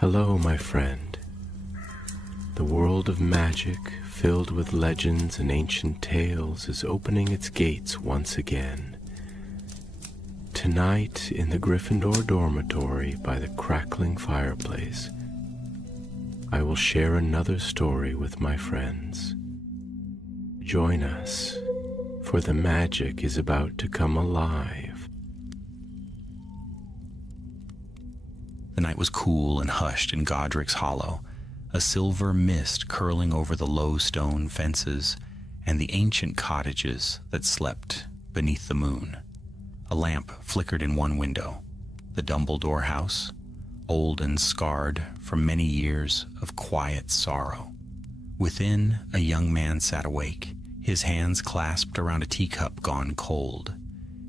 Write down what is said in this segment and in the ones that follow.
Hello, my friend. The world of magic, filled with legends and ancient tales, is opening its gates once again. Tonight, in the Gryffindor dormitory by the crackling fireplace, I will share another story with my friends. Join us, for the magic is about to come alive. The night was cool and hushed in Godric's Hollow, a silver mist curling over the low stone fences and the ancient cottages that slept beneath the moon. A lamp flickered in one window, the Dumbledore house, old and scarred from many years of quiet sorrow. Within, a young man sat awake, his hands clasped around a teacup gone cold.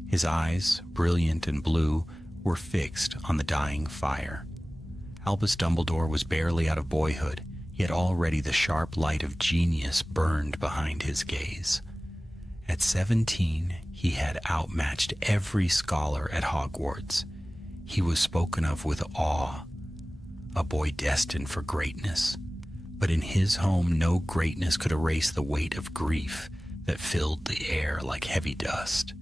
His eyes, brilliant and blue, were fixed on the dying fire. Albus Dumbledore was barely out of boyhood, yet already the sharp light of genius burned behind his gaze. At 17, he had outmatched every scholar at Hogwarts. He was spoken of with awe, a boy destined for greatness. But in his home, no greatness could erase the weight of grief that filled the air like heavy dust.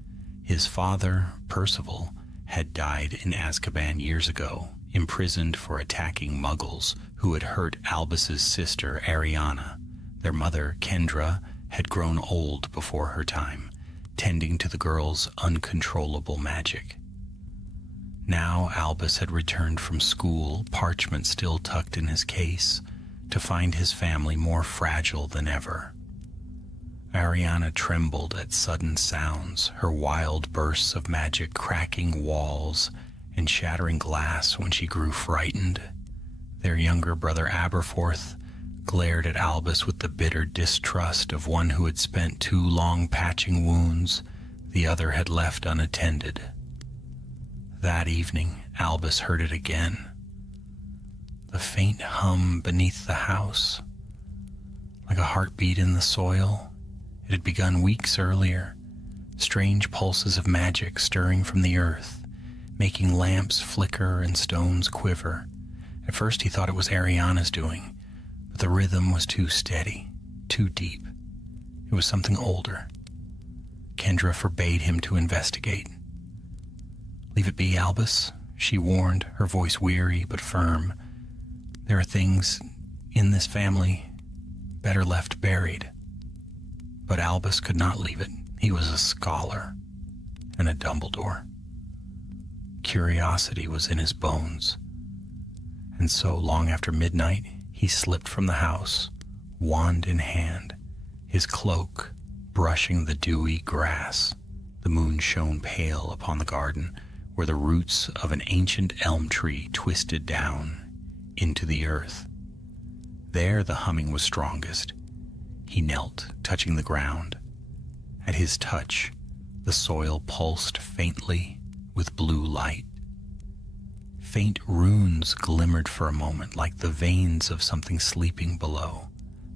His father, Percival, had died in Azkaban years ago, imprisoned for attacking Muggles who had hurt Albus's sister, Ariana. Their mother, Kendra, had grown old before her time, tending to the girl's uncontrollable magic. Now Albus had returned from school, parchment still tucked in his case, to find his family more fragile than ever. Ariana trembled at sudden sounds, her wild bursts of magic cracking walls and shattering glass when she grew frightened. Their younger brother Aberforth glared at Albus with the bitter distrust of one who had spent too long patching wounds the other had left unattended. That evening, Albus heard it again. The faint hum beneath the house, like a heartbeat in the soil. It had begun weeks earlier, strange pulses of magic stirring from the earth, making lamps flicker and stones quiver. At first he thought it was Ariana's doing, but the rhythm was too steady, too deep. It was something older. Kendra forbade him to investigate. "Leave it be, Albus," she warned, her voice weary but firm. "There are things in this family better left buried." But Albus could not leave it. He was a scholar and a Dumbledore. Curiosity was in his bones. And so, long after midnight, he slipped from the house, wand in hand, his cloak brushing the dewy grass. The moon shone pale upon the garden, where the roots of an ancient elm tree twisted down into the earth. There the humming was strongest. He knelt, touching the ground. At his touch, the soil pulsed faintly with blue light. Faint runes glimmered for a moment like the veins of something sleeping below.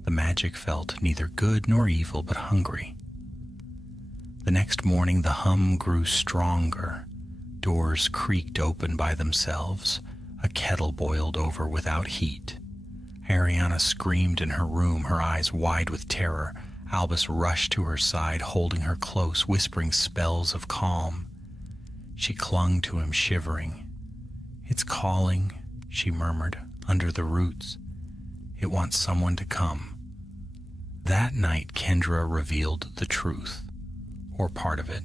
The magic felt neither good nor evil, but hungry. The next morning the hum grew stronger. Doors creaked open by themselves. A kettle boiled over without heat. Ariana screamed in her room, her eyes wide with terror. Albus rushed to her side, holding her close, whispering spells of calm. She clung to him, shivering. "It's calling," she murmured, "under the roots. It wants someone to come." That night, Kendra revealed the truth, or part of it.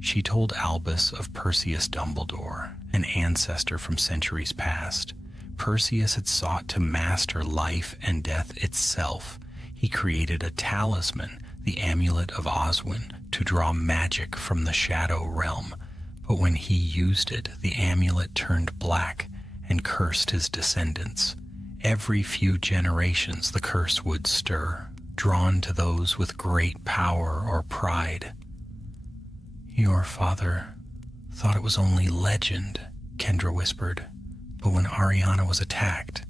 She told Albus of Perseus Dumbledore, an ancestor from centuries past. Perseus had sought to master life and death itself. He created a talisman, the Amulet of Oswin, to draw magic from the Shadow Realm. But when he used it, the amulet turned black and cursed his descendants. Every few generations the curse would stir, drawn to those with great power or pride. "Your father thought it was only legend," Kendra whispered. "But when Ariana was attacked,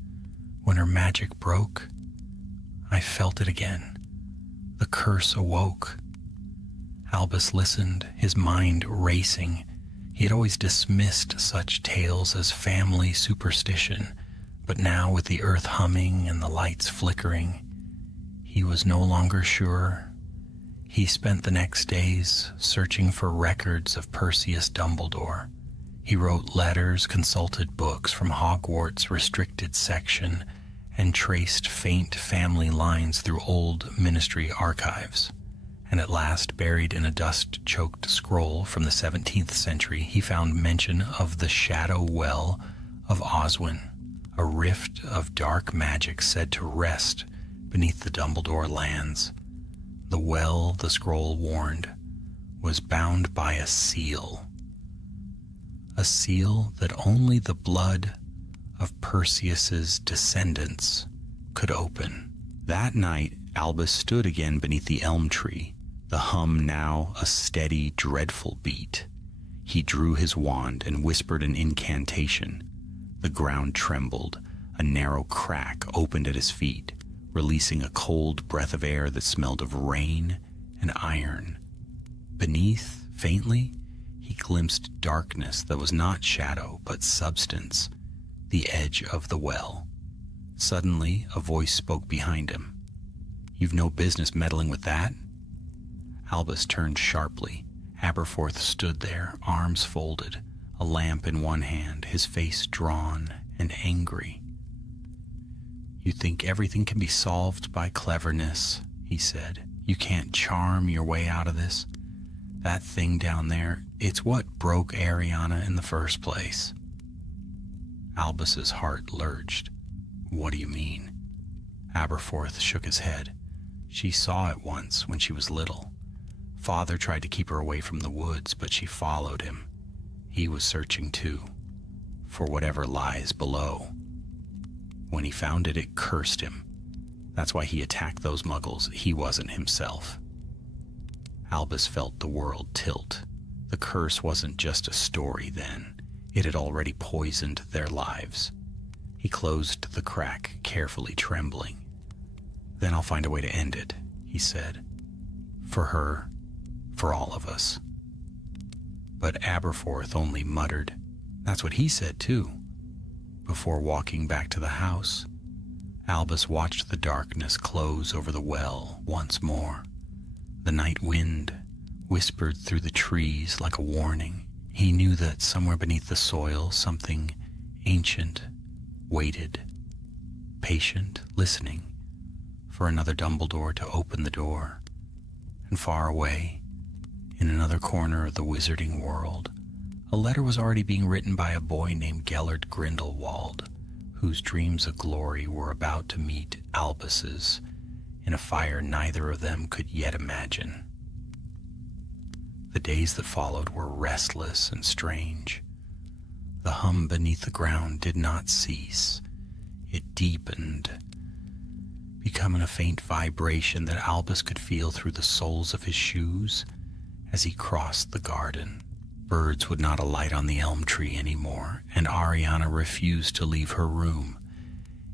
when her magic broke, I felt it again. The curse awoke." Albus listened, his mind racing. He had always dismissed such tales as family superstition, But now, with the earth humming and the lights flickering, he was no longer sure. He spent the next days searching for records of Perseus Dumbledore. He wrote letters, consulted books from Hogwarts' restricted section, and traced faint family lines through old ministry archives. And at last, buried in a dust-choked scroll from the 17th century, he found mention of the Shadow Well of Oswin, a rift of dark magic said to rest beneath the Dumbledore lands. The well, the scroll warned, was bound by a seal that only the blood of Perseus's descendants could open. That night, Albus stood again beneath the elm tree, the hum now a steady, dreadful beat. He drew his wand and whispered an incantation. The ground trembled. A narrow crack opened at his feet, releasing a cold breath of air that smelled of rain and iron. Beneath, faintly, he glimpsed darkness that was not shadow but substance, the edge of the well. Suddenly, a voice spoke behind him. "You've no business meddling with that." Albus turned sharply. Aberforth stood there, arms folded, a lamp in one hand, his face drawn and angry. "You think everything can be solved by cleverness," he said. "You can't charm your way out of this. That thing down there, it's what broke Ariana in the first place." Albus's heart lurched. "What do you mean?" Aberforth shook his head. "She saw it once when she was little. Father tried to keep her away from the woods, but she followed him. He was searching too, for whatever lies below. When he found it, it cursed him. That's why he attacked those muggles. He wasn't himself." Albus felt the world tilt. The curse wasn't just a story then. It had already poisoned their lives. He closed the crack, carefully trembling. "Then I'll find a way to end it," he said. "For her, for all of us." But Aberforth only muttered, "That's what he said too." Before walking back to the house, Albus watched the darkness close over the well once more. The night wind whispered through the trees like a warning. He knew that somewhere beneath the soil something ancient waited, patient, listening for another Dumbledore to open the door. And far away, in another corner of the wizarding world, a letter was already being written by a boy named Gellert Grindelwald, whose dreams of glory were about to meet Albus's in a fire neither of them could yet imagine. The days that followed were restless and strange. The hum beneath the ground did not cease. It deepened, becoming a faint vibration that Albus could feel through the soles of his shoes as he crossed the garden. Birds would not alight on the elm tree anymore, and Ariana refused to leave her room.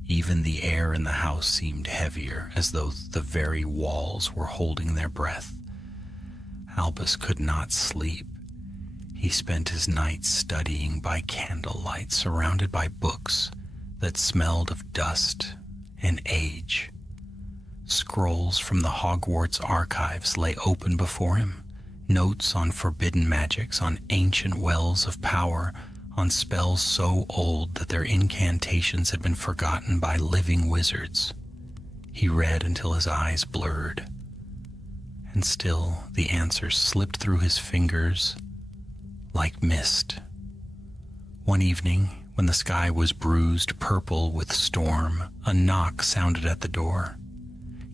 Even the air in the house seemed heavier, as though the very walls were holding their breath. Albus could not sleep. He spent his nights studying by candlelight, surrounded by books that smelled of dust and age. Scrolls from the Hogwarts archives lay open before him. Notes on forbidden magics, on ancient wells of power, on spells so old that their incantations had been forgotten by living wizards. He read until his eyes blurred, and still the answers slipped through his fingers like mist. One evening, when the sky was bruised purple with storm, a knock sounded at the door.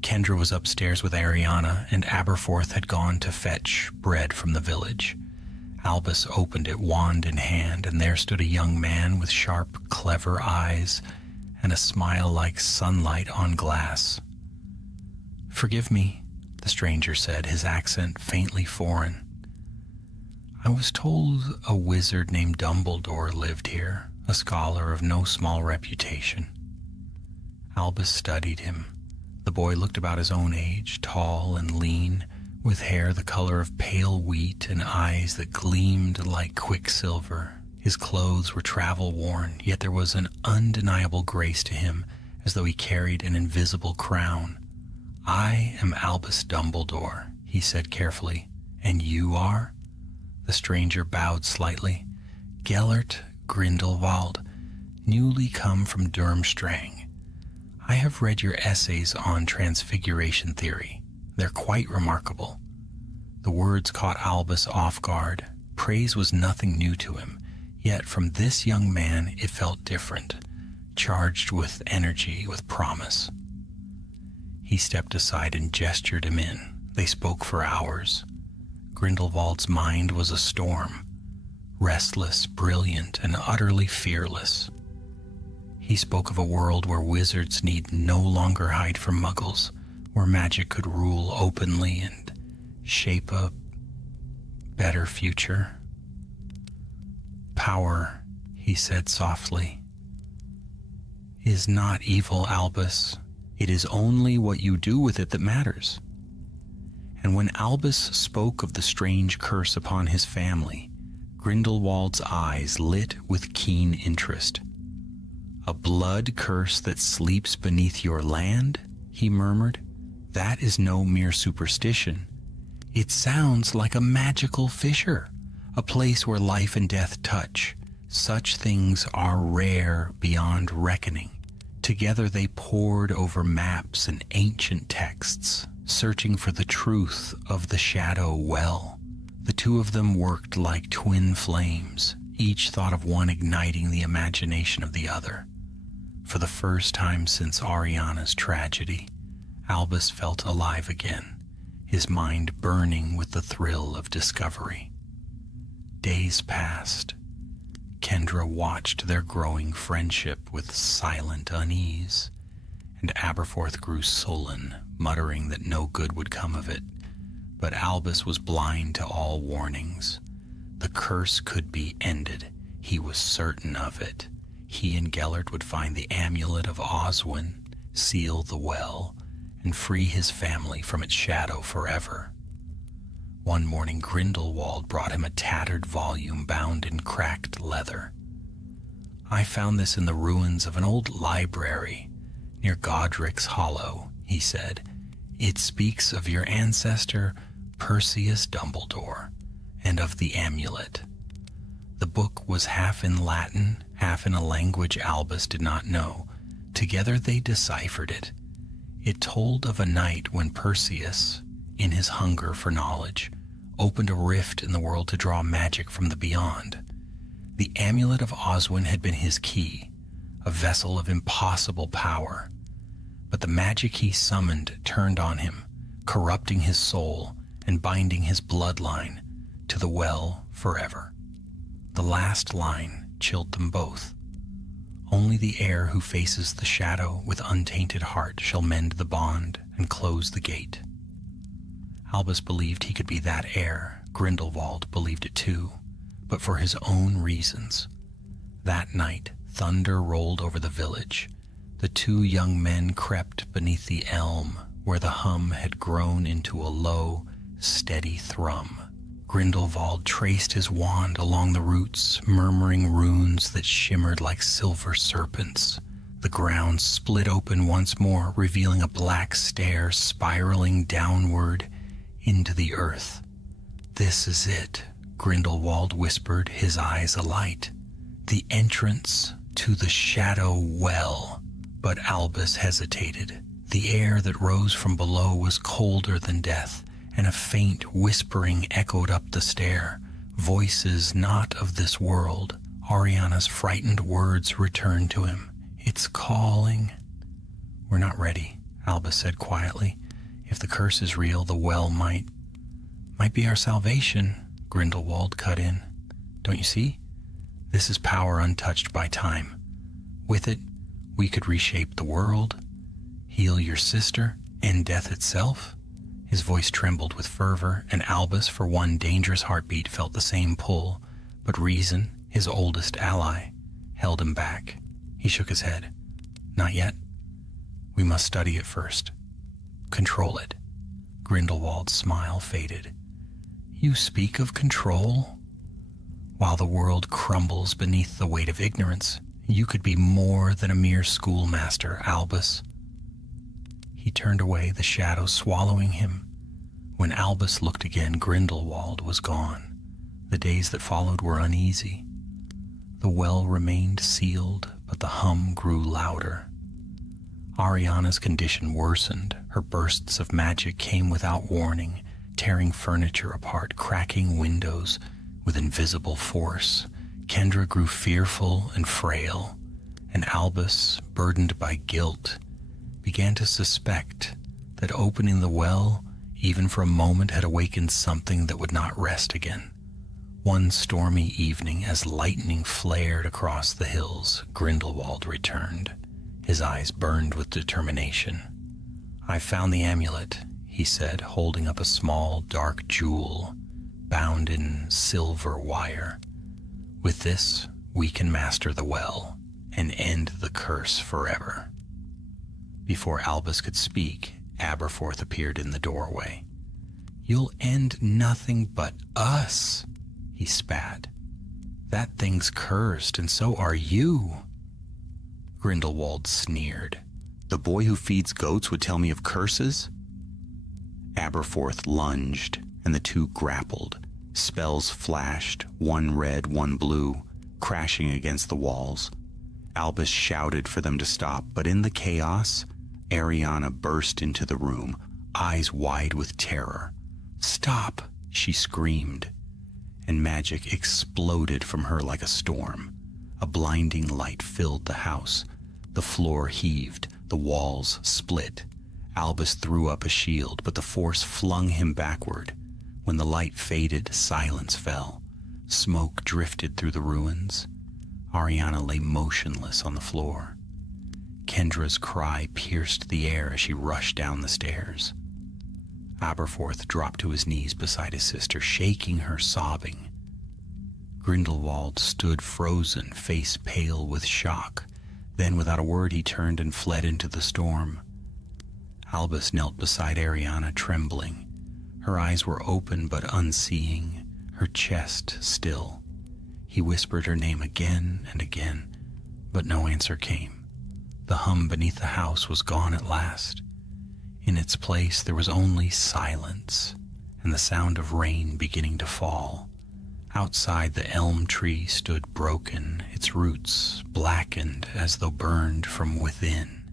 Kendra was upstairs with Ariana, and Aberforth had gone to fetch bread from the village. Albus opened it, wand in hand, and there stood a young man with sharp, clever eyes and a smile like sunlight on glass. "Forgive me," the stranger said, his accent faintly foreign. "I was told a wizard named Dumbledore lived here, a scholar of no small reputation." Albus studied him. The boy looked about his own age, tall and lean, with hair the color of pale wheat and eyes that gleamed like quicksilver. His clothes were travel-worn, yet there was an undeniable grace to him, as though he carried an invisible crown. "I am Albus Dumbledore," he said carefully. "And you are?" The stranger bowed slightly. "Gellert Grindelwald, newly come from Durmstrang. I have read your essays on transfiguration theory. They're quite remarkable." The words caught Albus off guard. Praise was nothing new to him, yet from this young man it felt different, charged with energy, with promise. He stepped aside and gestured him in. They spoke for hours. Grindelwald's mind was a storm, restless, brilliant, and utterly fearless. He spoke of a world where wizards need no longer hide from muggles, where magic could rule openly and shape a better future. "Power," he said softly, "is not evil, Albus. It is only what you do with it that matters." And when Albus spoke of the strange curse upon his family, Grindelwald's eyes lit with keen interest. "A blood curse that sleeps beneath your land?" he murmured. "That is no mere superstition. It sounds like a magical fissure, a place where life and death touch. Such things are rare beyond reckoning." Together they pored over maps and ancient texts, searching for the truth of the Shadow Well. The two of them worked like twin flames, each thought of one igniting the imagination of the other. For the first time since Ariana's tragedy, Albus felt alive again, his mind burning with the thrill of discovery. Days passed. Kendra watched their growing friendship with silent unease, and Aberforth grew sullen, muttering that no good would come of it. But Albus was blind to all warnings. The curse could be ended. He was certain of it. He and Gellert would find the amulet of Oswin, seal the well, and free his family from its shadow forever. One morning Grindelwald brought him a tattered volume bound in cracked leather. "I found this in the ruins of an old library near Godric's Hollow," he said. "It speaks of your ancestor Perseus Dumbledore and of the amulet." The book was half in Latin, half in a language Albus did not know. Together they deciphered it. It told of a night when Perseus, in his hunger for knowledge, opened a rift in the world to draw magic from the beyond. The amulet of Oswin had been his key, a vessel of impossible power. But the magic he summoned turned on him, corrupting his soul and binding his bloodline to the well forever. The last line chilled them both. "Only the heir who faces the shadow with untainted heart shall mend the bond and close the gate." Albus believed he could be that heir. Grindelwald believed it too, but for his own reasons. That night, thunder rolled over the village. The two young men crept beneath the elm, where the hum had grown into a low, steady thrum. Grindelwald traced his wand along the roots, murmuring runes that shimmered like silver serpents. The ground split open once more, revealing a black stair spiraling downward into the earth. "This is it," Grindelwald whispered, his eyes alight. "The entrance to the Shadow Well." But Albus hesitated. The air that rose from below was colder than death, and a faint whispering echoed up the stair. Voices not of this world. Ariana's frightened words returned to him. "It's calling." "We're not ready," Albus said quietly. "If the curse is real, the well might be our salvation," Grindelwald cut in. "Don't you see? This is power untouched by time. With it, we could reshape the world, heal your sister, end death itself." His voice trembled with fervor, and Albus, for one dangerous heartbeat, felt the same pull. But reason, his oldest ally, held him back. He shook his head. "Not yet. We must study it first. Control it." Grindelwald's smile faded. "You speak of control? While the world crumbles beneath the weight of ignorance, you could be more than a mere schoolmaster, Albus. He turned away, the shadow swallowing him. When Albus looked again, Grindelwald was gone. The days that followed were uneasy. The well remained sealed, but the hum grew louder. Ariana's condition worsened. Her bursts of magic came without warning, tearing furniture apart, cracking windows with invisible force. Kendra grew fearful and frail, and Albus, burdened by guilt, began to suspect that opening the well, even for a moment, had awakened something that would not rest again. One stormy evening, as lightning flared across the hills, Grindelwald returned. His eyes burned with determination. "I found the amulet," he said, holding up a small, dark jewel bound in silver wire. "With this, we can master the well and end the curse forever." Before Albus could speak, Aberforth appeared in the doorway. "You'll end nothing but us," he spat. "That thing's cursed, and so are you." Grindelwald sneered. "The boy who feeds goats would tell me of curses?" Aberforth lunged, and the two grappled. Spells flashed, one red, one blue, crashing against the walls. Albus shouted for them to stop, but in the chaos, Ariana burst into the room, eyes wide with terror. "Stop!" she screamed, and magic exploded from her like a storm. A blinding light filled the house. The floor heaved, the walls split. Albus threw up a shield, but the force flung him backward. When the light faded, silence fell. Smoke drifted through the ruins. Ariana lay motionless on the floor. Kendra's cry pierced the air as she rushed down the stairs. Aberforth dropped to his knees beside his sister, shaking her, sobbing. Grindelwald stood frozen, face pale with shock. Then, without a word, he turned and fled into the storm. Albus knelt beside Ariana, trembling. Her eyes were open but unseeing, her chest still. He whispered her name again and again, but no answer came. The hum beneath the house was gone at last. In its place there was only silence and the sound of rain beginning to fall. Outside, the elm tree stood broken, its roots blackened as though burned from within.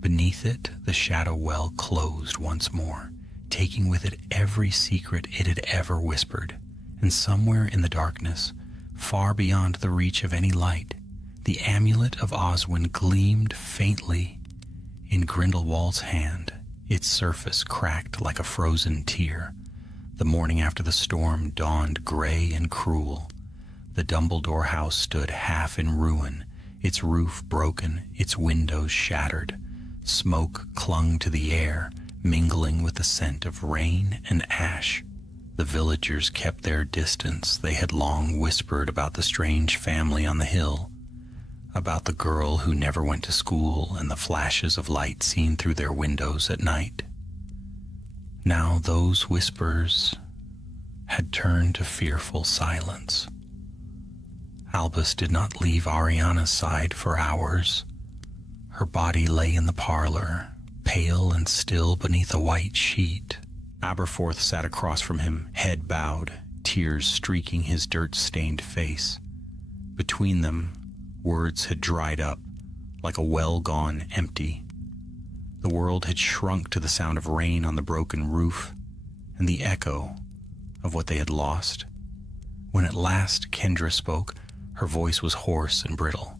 Beneath it, the shadow well closed once more, taking with it every secret it had ever whispered. And somewhere in the darkness, far beyond the reach of any light, the amulet of Oswin gleamed faintly in Grindelwald's hand, its surface cracked like a frozen tear. The morning after the storm dawned gray and cruel. The Dumbledore house stood half in ruin, its roof broken, its windows shattered. Smoke clung to the air, mingling with the scent of rain and ash. The villagers kept their distance. They had long whispered about the strange family on the hill, about the girl who never went to school and the flashes of light seen through their windows at night. Now those whispers had turned to fearful silence. Albus did not leave Ariana's side for hours. Her body lay in the parlor, pale and still beneath a white sheet. Aberforth sat across from him, head bowed, tears streaking his dirt-stained face. Between them, words had dried up, like a well gone empty. The world had shrunk to the sound of rain on the broken roof and the echo of what they had lost. When at last Kendra spoke, her voice was hoarse and brittle.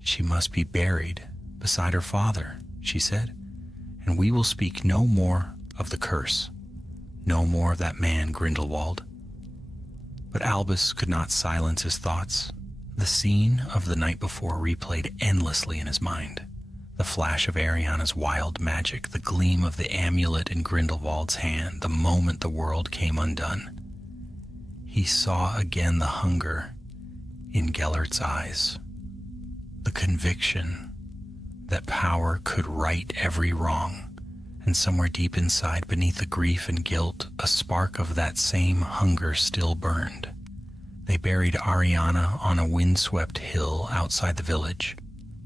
"She must be buried beside her father," she said, "and we will speak no more of the curse, no more of that man Grindelwald." But Albus could not silence his thoughts. The scene of the night before replayed endlessly in his mind. The flash of Ariana's wild magic, the gleam of the amulet in Grindelwald's hand, the moment the world came undone. He saw again the hunger in Gellert's eyes, the conviction that power could right every wrong, and somewhere deep inside, beneath the grief and guilt, a spark of that same hunger still burned. They buried Ariana on a windswept hill outside the village.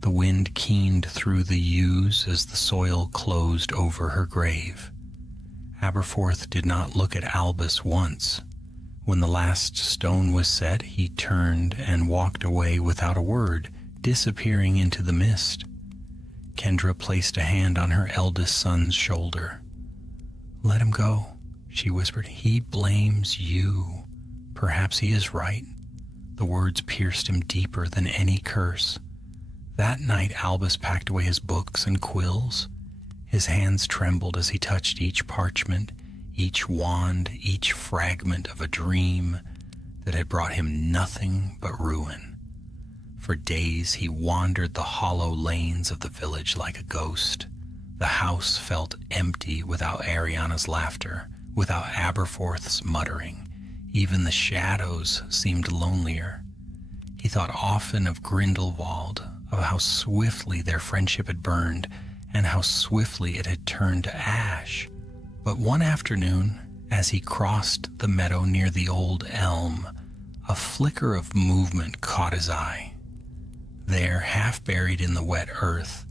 The wind keened through the yews as the soil closed over her grave. Aberforth did not look at Albus once. When the last stone was set, he turned and walked away without a word, disappearing into the mist. Kendra placed a hand on her eldest son's shoulder. "Let him go," she whispered. "He blames you. Perhaps he is right." The words pierced him deeper than any curse. That night, Albus packed away his books and quills. His hands trembled as he touched each parchment, each wand, each fragment of a dream that had brought him nothing but ruin. For days he wandered the hollow lanes of the village like a ghost. The house felt empty without Ariana's laughter, without Aberforth's muttering. Even the shadows seemed lonelier. He thought often of Grindelwald, of how swiftly their friendship had burned, and how swiftly it had turned to ash. But one afternoon, as he crossed the meadow near the old elm, a flicker of movement caught his eye. There, half buried in the wet earth,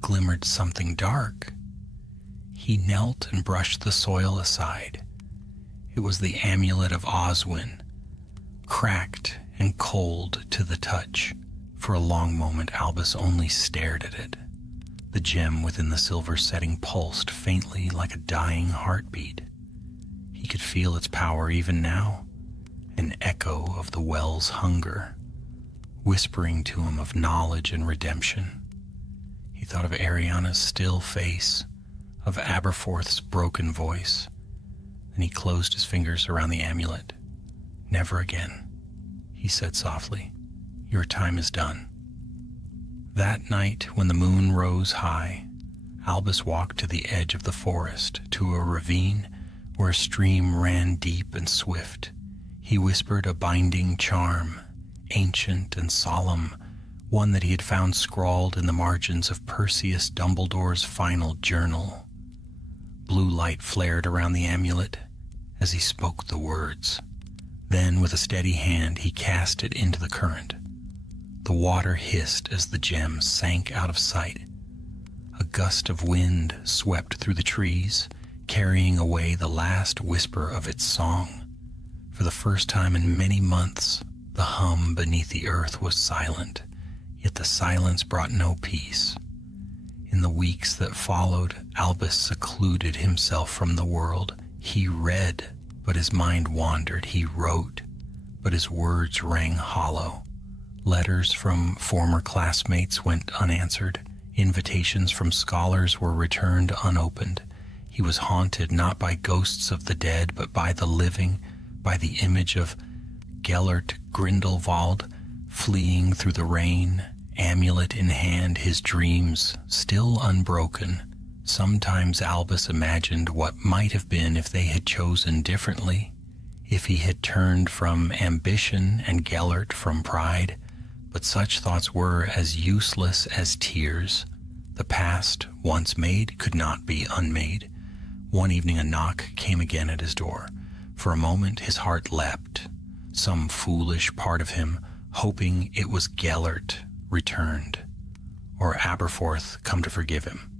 glimmered something dark. He knelt and brushed the soil aside. It was the amulet of Oswin, cracked and cold to the touch. For a long moment, Albus only stared at it. The gem within the silver setting pulsed faintly like a dying heartbeat. He could feel its power even now, an echo of the well's hunger, whispering to him of knowledge and redemption. He thought of Ariana's still face, of Aberforth's broken voice. Then he closed his fingers around the amulet. "Never again," he said softly. "Your time is done." That night, when the moon rose high, Albus walked to the edge of the forest, to a ravine where a stream ran deep and swift. He whispered a binding charm, ancient and solemn, one that he had found scrawled in the margins of Perseus Dumbledore's final journal. Blue light flared around the amulet as he spoke the words. Then, with a steady hand, he cast it into the current. The water hissed as the gem sank out of sight. A gust of wind swept through the trees, carrying away the last whisper of its song. For the first time in many months, the hum beneath the earth was silent, yet the silence brought no peace. In the weeks that followed, Albus secluded himself from the world. He read, but his mind wandered. He wrote, but his words rang hollow. Letters from former classmates went unanswered. Invitations from scholars were returned unopened. He was haunted not by ghosts of the dead, but by the living, by the image of Gellert Grindelwald fleeing through the rain, amulet in hand, his dreams still unbroken. Sometimes Albus imagined what might have been if they had chosen differently, if he had turned from ambition and Gellert from pride. But such thoughts were as useless as tears. The past, once made, could not be unmade. One evening a knock came again at his door. For a moment his heart leapt. Some foolish part of him, hoping it was Gellert, returned, or Aberforth come to forgive him.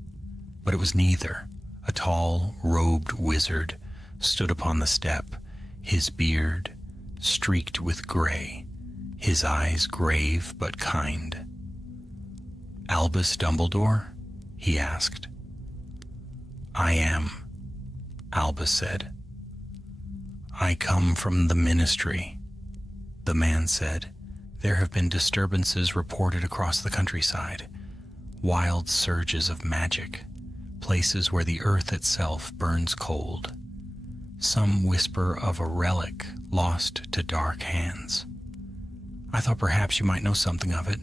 But it was neither. A tall, robed wizard stood upon the step, his beard streaked with gray, his eyes grave but kind. "Albus Dumbledore?" he asked. "I am," Albus said. "I come from the ministry," the man said. "There have been disturbances reported across the countryside, wild surges of magic, places where the earth itself burns cold. Some whisper of a relic lost to dark hands. I thought perhaps you might know something of it."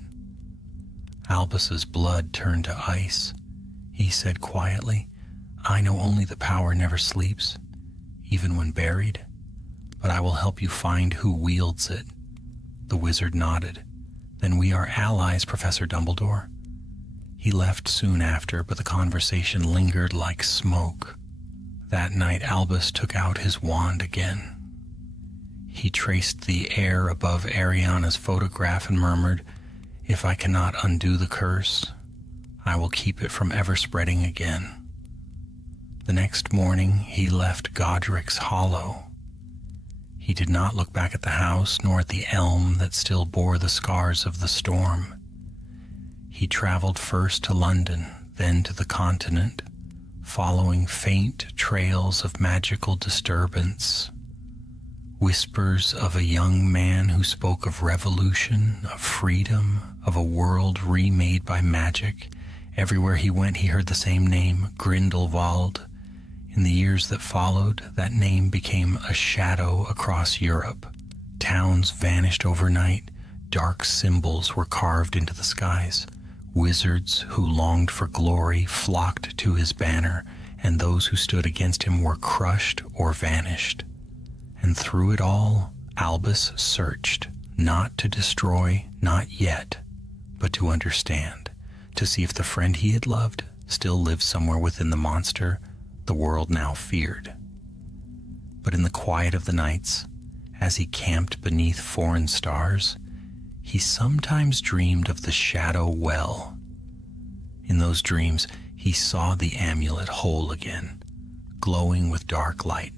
Albus's blood turned to ice. He said quietly, "I know only that power never sleeps, even when buried, but I will help you find who wields it." The wizard nodded. "Then we are allies, Professor Dumbledore." He left soon after, but the conversation lingered like smoke. That night Albus took out his wand again. He traced the air above Ariana's photograph and murmured, "If I cannot undo the curse, I will keep it from ever spreading again." The next morning, he left Godric's Hollow. He did not look back at the house nor at the elm that still bore the scars of the storm. He traveled first to London, then to the continent, following faint trails of magical disturbance, whispers of a young man who spoke of revolution, of freedom, of a world remade by magic. Everywhere he went, he heard the same name, Grindelwald. In the years that followed, that name became a shadow across Europe. Towns vanished overnight. Dark symbols were carved into the skies. Wizards who longed for glory flocked to his banner, and those who stood against him were crushed or vanished. And through it all, Albus searched, not to destroy, not yet, but to understand, to see if the friend he had loved still lived somewhere within the monster the world now feared. But in the quiet of the nights, as he camped beneath foreign stars, he sometimes dreamed of the Shadow Well. In those dreams, he saw the amulet whole again, glowing with dark light,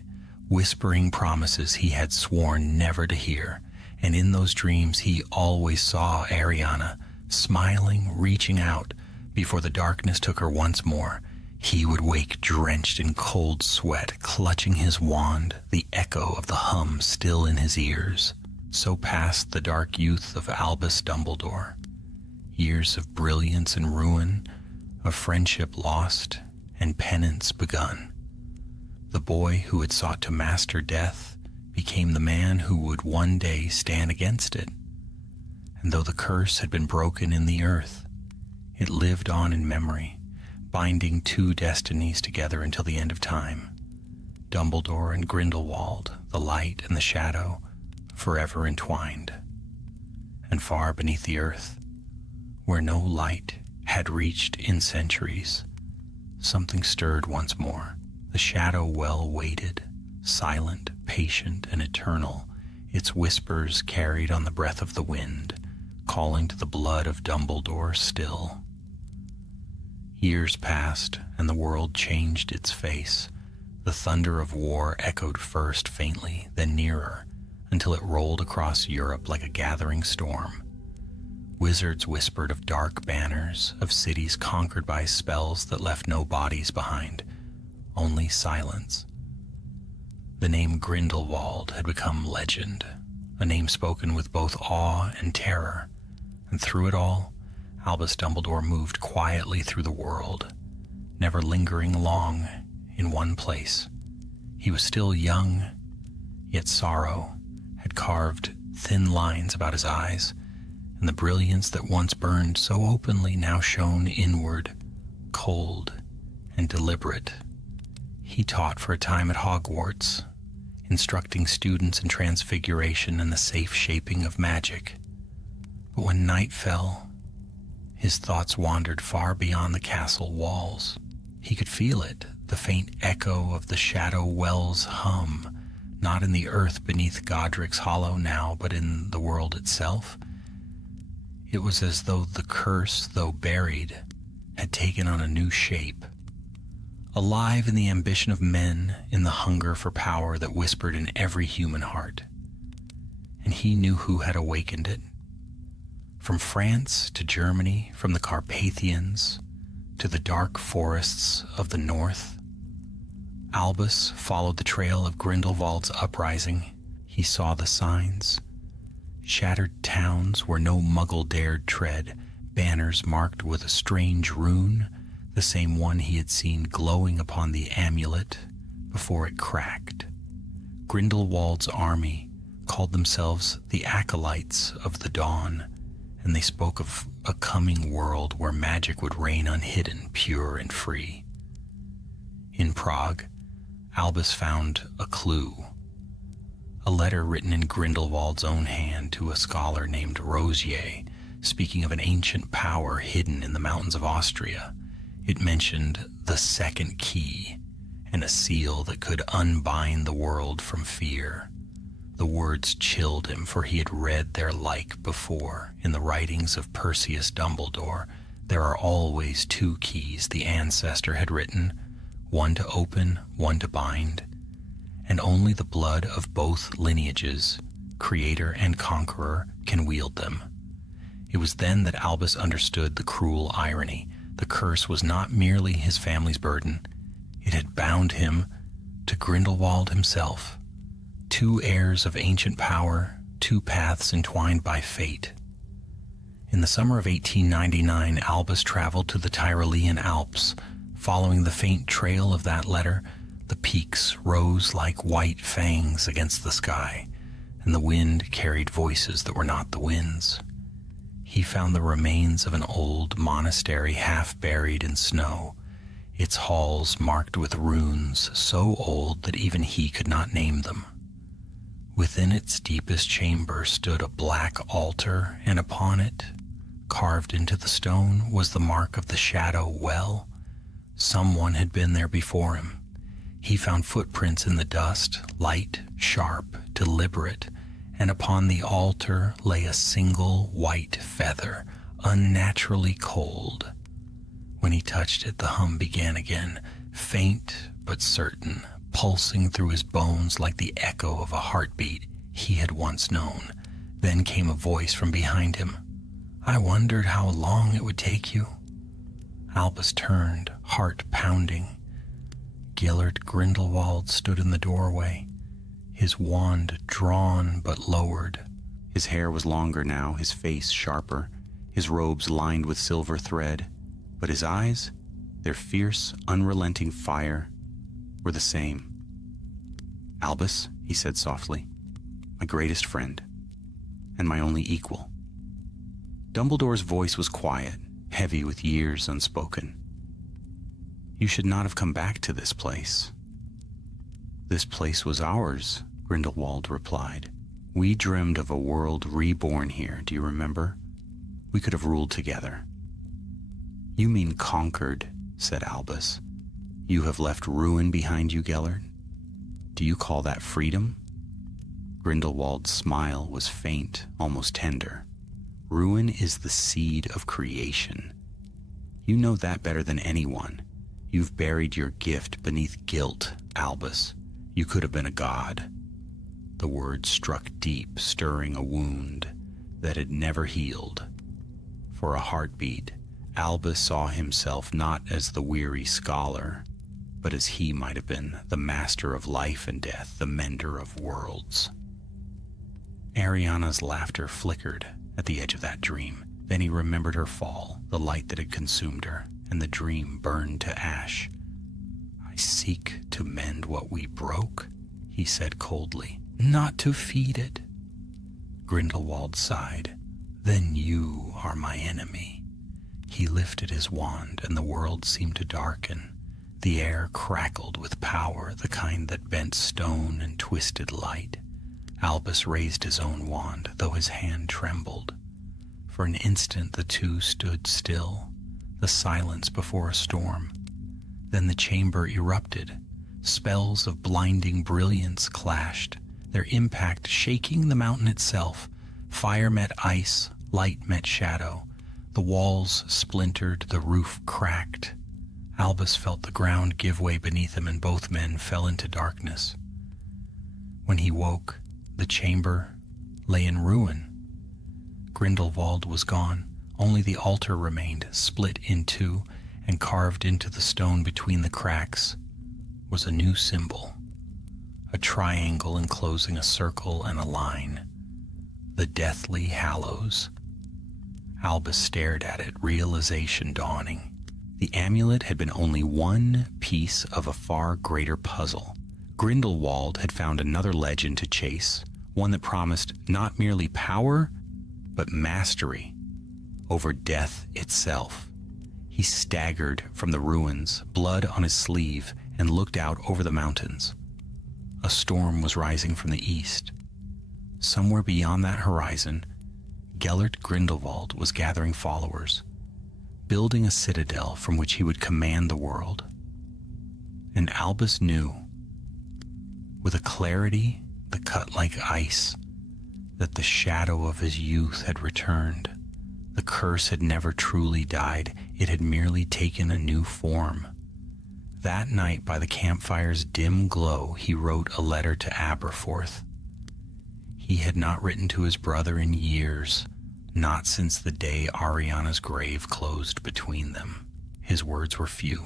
whispering promises he had sworn never to hear. And in those dreams, he always saw Ariana, smiling, reaching out. Before the darkness took her once more, he would wake drenched in cold sweat, clutching his wand, the echo of the hum still in his ears. So passed the dark youth of Albus Dumbledore. Years of brilliance and ruin, of friendship lost, and penance begun. The boy who had sought to master death became the man who would one day stand against it. And though the curse had been broken in the earth, it lived on in memory, binding two destinies together until the end of time. Dumbledore and Grindelwald, the light and the shadow, forever entwined. And far beneath the earth, where no light had reached in centuries, something stirred once more. The Shadow Well waited, silent, patient, and eternal, its whispers carried on the breath of the wind, calling to the blood of Dumbledore still. Years passed, and the world changed its face. The thunder of war echoed first faintly, then nearer, until it rolled across Europe like a gathering storm. Wizards whispered of dark banners, of cities conquered by spells that left no bodies behind, only silence. The name Grindelwald had become legend, a name spoken with both awe and terror, and through it all, Albus Dumbledore moved quietly through the world, never lingering long in one place. He was still young, yet sorrow had carved thin lines about his eyes, and the brilliance that once burned so openly now shone inward, cold and deliberate. He taught for a time at Hogwarts, instructing students in transfiguration and the safe shaping of magic. But when night fell, his thoughts wandered far beyond the castle walls. He could feel it, the faint echo of the Shadow Well's hum, not in the earth beneath Godric's Hollow now, but in the world itself. It was as though the curse, though buried, had taken on a new shape, alive in the ambition of men, in the hunger for power that whispered in every human heart. And he knew who had awakened it. From France to Germany, from the Carpathians to the dark forests of the north, Albus followed the trail of Grindelwald's uprising. He saw the signs. Shattered towns where no muggle dared tread, banners marked with a strange rune, the same one he had seen glowing upon the amulet before it cracked. Grindelwald's army called themselves the Acolytes of the Dawn, and they spoke of a coming world where magic would reign unhidden, pure and free. In Prague, Albus found a clue. A letter written in Grindelwald's own hand to a scholar named Rosier, speaking of an ancient power hidden in the mountains of Austria. It mentioned the second key and a seal that could unbind the world from fear. The words chilled him, for he had read their like before. In the writings of Perseus Dumbledore, there are always two keys, the ancestor had written, one to open, one to bind, and only the blood of both lineages, creator and conqueror, can wield them. It was then that Albus understood the cruel irony. The curse was not merely his family's burden. It had bound him to Grindelwald himself. Two heirs of ancient power, two paths entwined by fate. In the summer of 1899, Albus traveled to the Tyrolean Alps. Following the faint trail of that letter, the peaks rose like white fangs against the sky, and the wind carried voices that were not the wind's. He found the remains of an old monastery half buried in snow, its halls marked with runes so old that even he could not name them. Within its deepest chamber stood a black altar, and upon it, carved into the stone, was the mark of the Shadow Well. Someone had been there before him. He found footprints in the dust, light, sharp, deliberate, and upon the altar lay a single white feather, unnaturally cold. When he touched it, the hum began again, faint but certain, pulsing through his bones like the echo of a heartbeat he had once known. Then came a voice from behind him. "I wondered how long it would take you." Albus turned, heart pounding. Gellert Grindelwald stood in the doorway, his wand drawn but lowered. His hair was longer now, his face sharper, his robes lined with silver thread, but his eyes, their fierce, unrelenting fire, were the same. "Albus," he said softly, "my greatest friend, and my only equal." Dumbledore's voice was quiet, heavy with years unspoken. "You should not have come back to this place." "This place was ours," Grindelwald replied. "We dreamed of a world reborn here, do you remember? We could have ruled together." "You mean conquered," said Albus. "You have left ruin behind you, Gellert? Do you call that freedom?" Grindelwald's smile was faint, almost tender. "Ruin is the seed of creation. You know that better than anyone. You've buried your gift beneath guilt, Albus. You could have been a god." The words struck deep, stirring a wound that had never healed. For a heartbeat, Albus saw himself not as the weary scholar, but as he might have been, the master of life and death, the mender of worlds. Ariana's laughter flickered at the edge of that dream. Then he remembered her fall, the light that had consumed her, and the dream burned to ash. "I seek to mend what we broke," he said coldly, "not to feed it." Grindelwald sighed. "Then you are my enemy." He lifted his wand, and the world seemed to darken. The air crackled with power, the kind that bent stone and twisted light. Albus raised his own wand, though his hand trembled. For an instant the two stood still, the silence before a storm. Then the chamber erupted. Spells of blinding brilliance clashed, their impact shaking the mountain itself. Fire met ice, light met shadow. The walls splintered, the roof cracked. Albus felt the ground give way beneath him, and both men fell into darkness. When he woke, the chamber lay in ruin. Grindelwald was gone. Only the altar remained, split in two, and carved into the stone between the cracks was a new symbol, a triangle enclosing a circle and a line, the Deathly Hallows. Albus stared at it, realization dawning. The amulet had been only one piece of a far greater puzzle. Grindelwald had found another legend to chase, one that promised not merely power, but mastery over death itself. He staggered from the ruins, blood on his sleeve, and looked out over the mountains. A storm was rising from the east. Somewhere beyond that horizon, Gellert Grindelwald was gathering followers, building a citadel from which he would command the world. And Albus knew, with a clarity the cut like ice, that the shadow of his youth had returned. The curse had never truly died, it had merely taken a new form. That night, by the campfire's dim glow, he wrote a letter to Aberforth. He had not written to his brother in years, not since the day Ariana's grave closed between them. His words were few.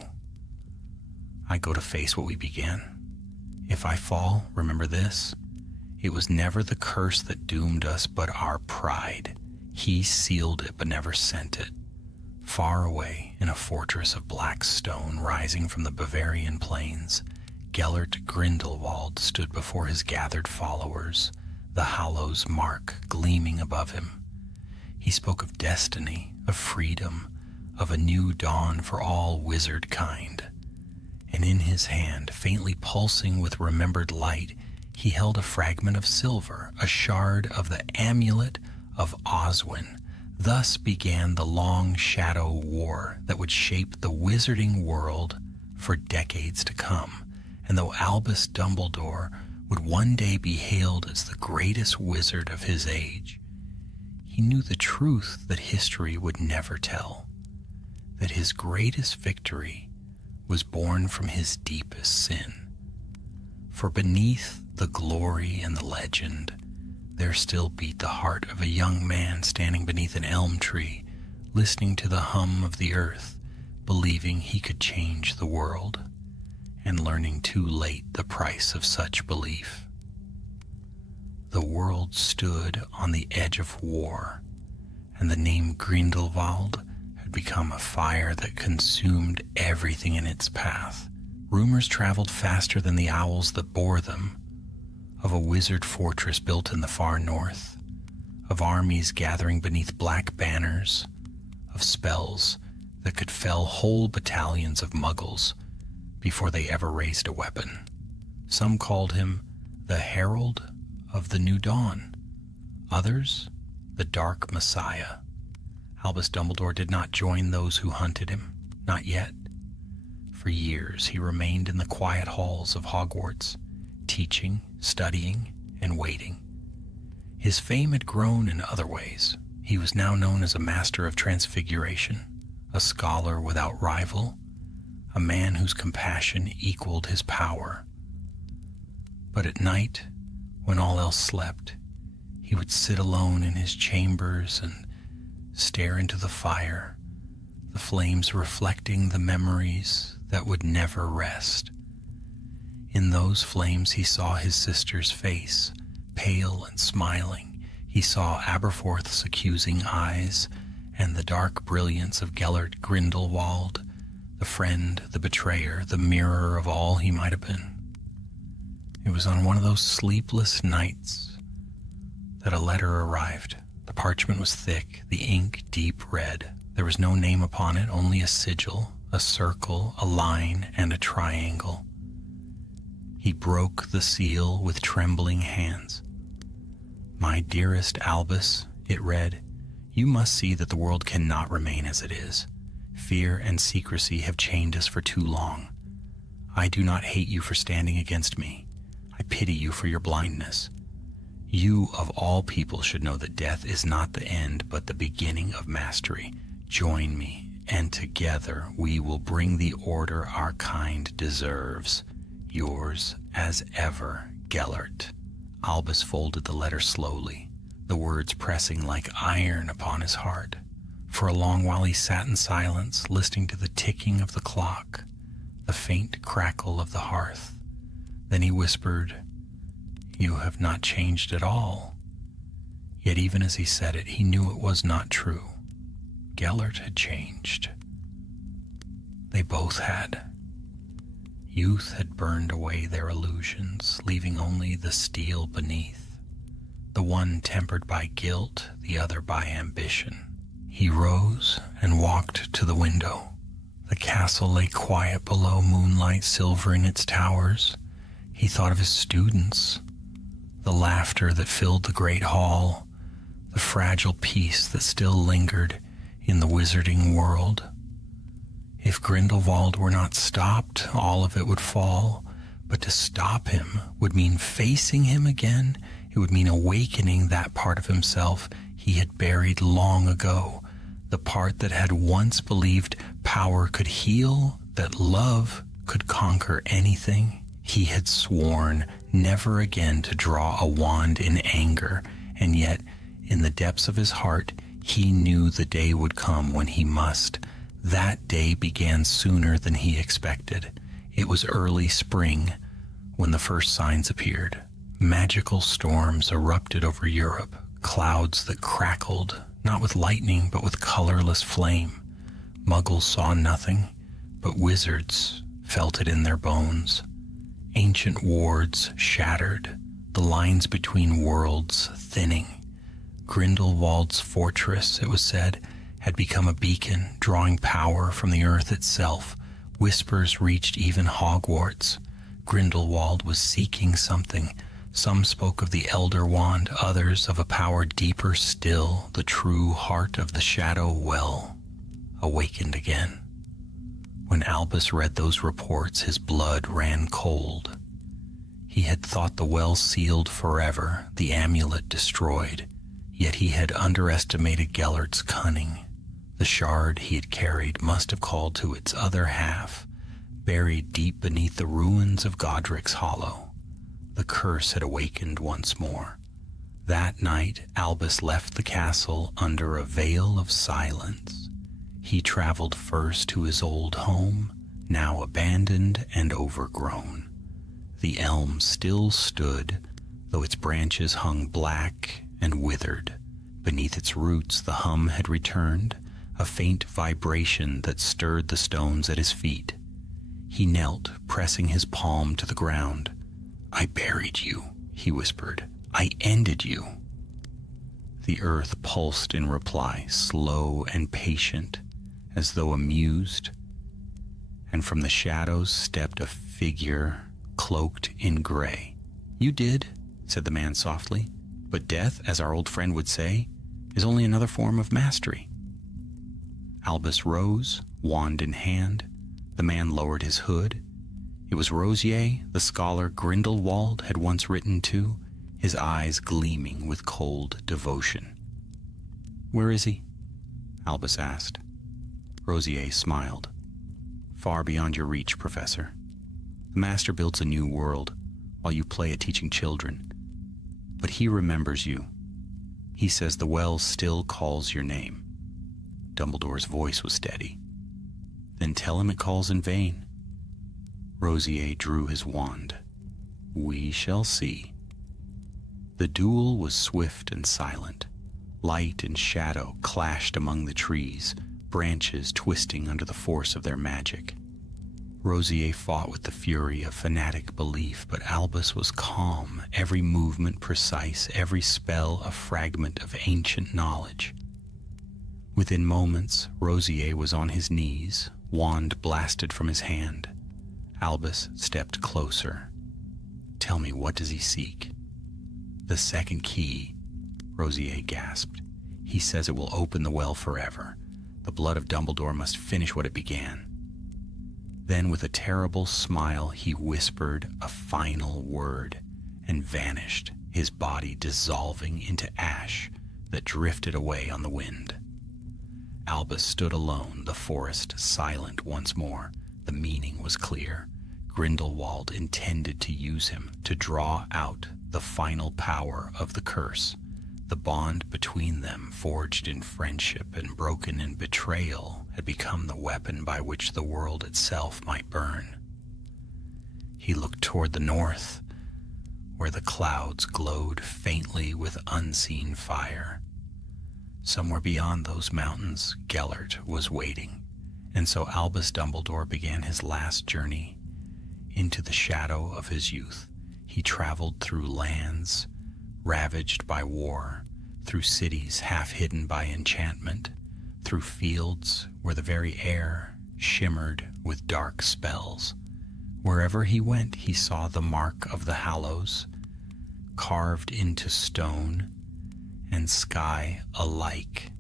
I go to face what we began. If I fall, remember this. It was never the curse that doomed us, but our pride. He sealed it, but never sent it. Far away, in a fortress of black stone rising from the Bavarian plains, Gellert Grindelwald stood before his gathered followers, the Hallow's mark gleaming above him. He spoke of destiny, of freedom, of a new dawn for all wizard kind. And in his hand, faintly pulsing with remembered light, he held a fragment of silver, a shard of the amulet of Oswin. Thus began the long shadow war that would shape the wizarding world for decades to come. And though Albus Dumbledore would one day be hailed as the greatest wizard of his age, he knew the truth that history would never tell, that his greatest victory was born from his deepest sin. For beneath the glory and the legend, there still beat the heart of a young man standing beneath an elm tree, listening to the hum of the earth, believing he could change the world, and learning too late the price of such belief. The world stood on the edge of war, and the name Grindelwald had become a fire that consumed everything in its path. Rumors traveled faster than the owls that bore them, of a wizard fortress built in the far north, of armies gathering beneath black banners, of spells that could fell whole battalions of muggles before they ever raised a weapon. Some called him the Herald of the New Dawn, others the Dark Messiah. Albus Dumbledore did not join those who hunted him, not yet. For years he remained in the quiet halls of Hogwarts, teaching, studying, and waiting. His fame had grown in other ways. He was now known as a master of transfiguration, a scholar without rival, a man whose compassion equaled his power. But at night, when all else slept, he would sit alone in his chambers and stare into the fire, the flames reflecting the memories that would never rest. In those flames he saw his sister's face, pale and smiling. He saw Aberforth's accusing eyes and the dark brilliance of Gellert Grindelwald, the friend, the betrayer, the mirror of all he might have been. It was on one of those sleepless nights that a letter arrived. The parchment was thick, the ink deep red. There was no name upon it, only a sigil, a circle, a line, and a triangle. He broke the seal with trembling hands. "My dearest Albus," it read, "you must see that the world cannot remain as it is. Fear and secrecy have chained us for too long. I do not hate you for standing against me. I pity you for your blindness. You, of all people, should know that death is not the end, but the beginning of mastery. Join me, and together we will bring the order our kind deserves. Yours, as ever, Gellert." Albus folded the letter slowly, the words pressing like iron upon his heart. For a long while he sat in silence, listening to the ticking of the clock, the faint crackle of the hearth. Then he whispered, "You have not changed at all." Yet even as he said it, he knew it was not true. Gellert had changed. They both had. Youth had burned away their illusions, leaving only the steel beneath, the one tempered by guilt, the other by ambition. He rose and walked to the window. The castle lay quiet below, moonlight silvering its towers. He thought of his students, the laughter that filled the great hall, the fragile peace that still lingered in the wizarding world. If Grindelwald were not stopped, all of it would fall, but But to stop him would mean facing him again. It would mean awakening that part of himself he had buried long ago, the part that had once believed power could heal, that love could conquer anything. He had sworn never again to draw a wand in anger, and yet, in the depths of his heart, he knew the day would come when he must. That day began sooner than he expected. It was early spring when the first signs appeared. Magical storms erupted over Europe, clouds that crackled, not with lightning, but with colorless flame. Muggles saw nothing, but wizards felt it in their bones. Ancient wards shattered, the lines between worlds thinning. Grindelwald's fortress, it was said, had become a beacon, drawing power from the earth itself. Whispers reached even Hogwarts. Grindelwald was seeking something. Some spoke of the Elder Wand, others of a power deeper still, the true heart of the Shadow Well, awakened again. When Albus read those reports, his blood ran cold. He had thought the well sealed forever, the amulet destroyed, yet he had underestimated Gellert's cunning. The shard he had carried must have called to its other half, buried deep beneath the ruins of Godric's Hollow. The curse had awakened once more. That night, Albus left the castle under a veil of silence. He traveled first to his old home, now abandoned and overgrown. The elm still stood, though its branches hung black and withered. Beneath its roots the hum had returned, a faint vibration that stirred the stones at his feet. He knelt, pressing his palm to the ground. "I buried you," he whispered. "I ended you." The earth pulsed in reply, slow and patient, as though amused, and from the shadows stepped a figure cloaked in gray. "You did," said the man softly, "but death, as our old friend would say, is only another form of mastery." Albus rose, wand in hand. The man lowered his hood. It was Rosier, the scholar Grindelwald had once written to, his eyes gleaming with cold devotion. "Where is he?" Albus asked. Rosier smiled. "Far beyond your reach, Professor. The Master builds a new world, while you play at teaching children. But he remembers you. He says the well still calls your name." Dumbledore's voice was steady. "Then tell him it calls in vain." Rosier drew his wand. "We shall see." The duel was swift and silent. Light and shadow clashed among the trees, branches twisting under the force of their magic. Rosier fought with the fury of fanatic belief, but Albus was calm, every movement precise, every spell a fragment of ancient knowledge. Within moments, Rosier was on his knees, wand blasted from his hand. Albus stepped closer. "Tell me, what does he seek?" "The second key," Rosier gasped. "He says it will open the well forever. The blood of Dumbledore must finish what it began." Then with a terrible smile he whispered a final word and vanished, his body dissolving into ash that drifted away on the wind. Albus stood alone, the forest silent once more. The meaning was clear. Grindelwald intended to use him to draw out the final power of the curse. The bond between them, forged in friendship and broken in betrayal, had become the weapon by which the world itself might burn. He looked toward the north, where the clouds glowed faintly with unseen fire. Somewhere beyond those mountains, Gellert was waiting, and so Albus Dumbledore began his last journey into the shadow of his youth. He traveled through lands ravaged by war, through cities half hidden by enchantment, through fields where the very air shimmered with dark spells. Wherever he went, he saw the mark of the Hallows, carved into stone and sky alike.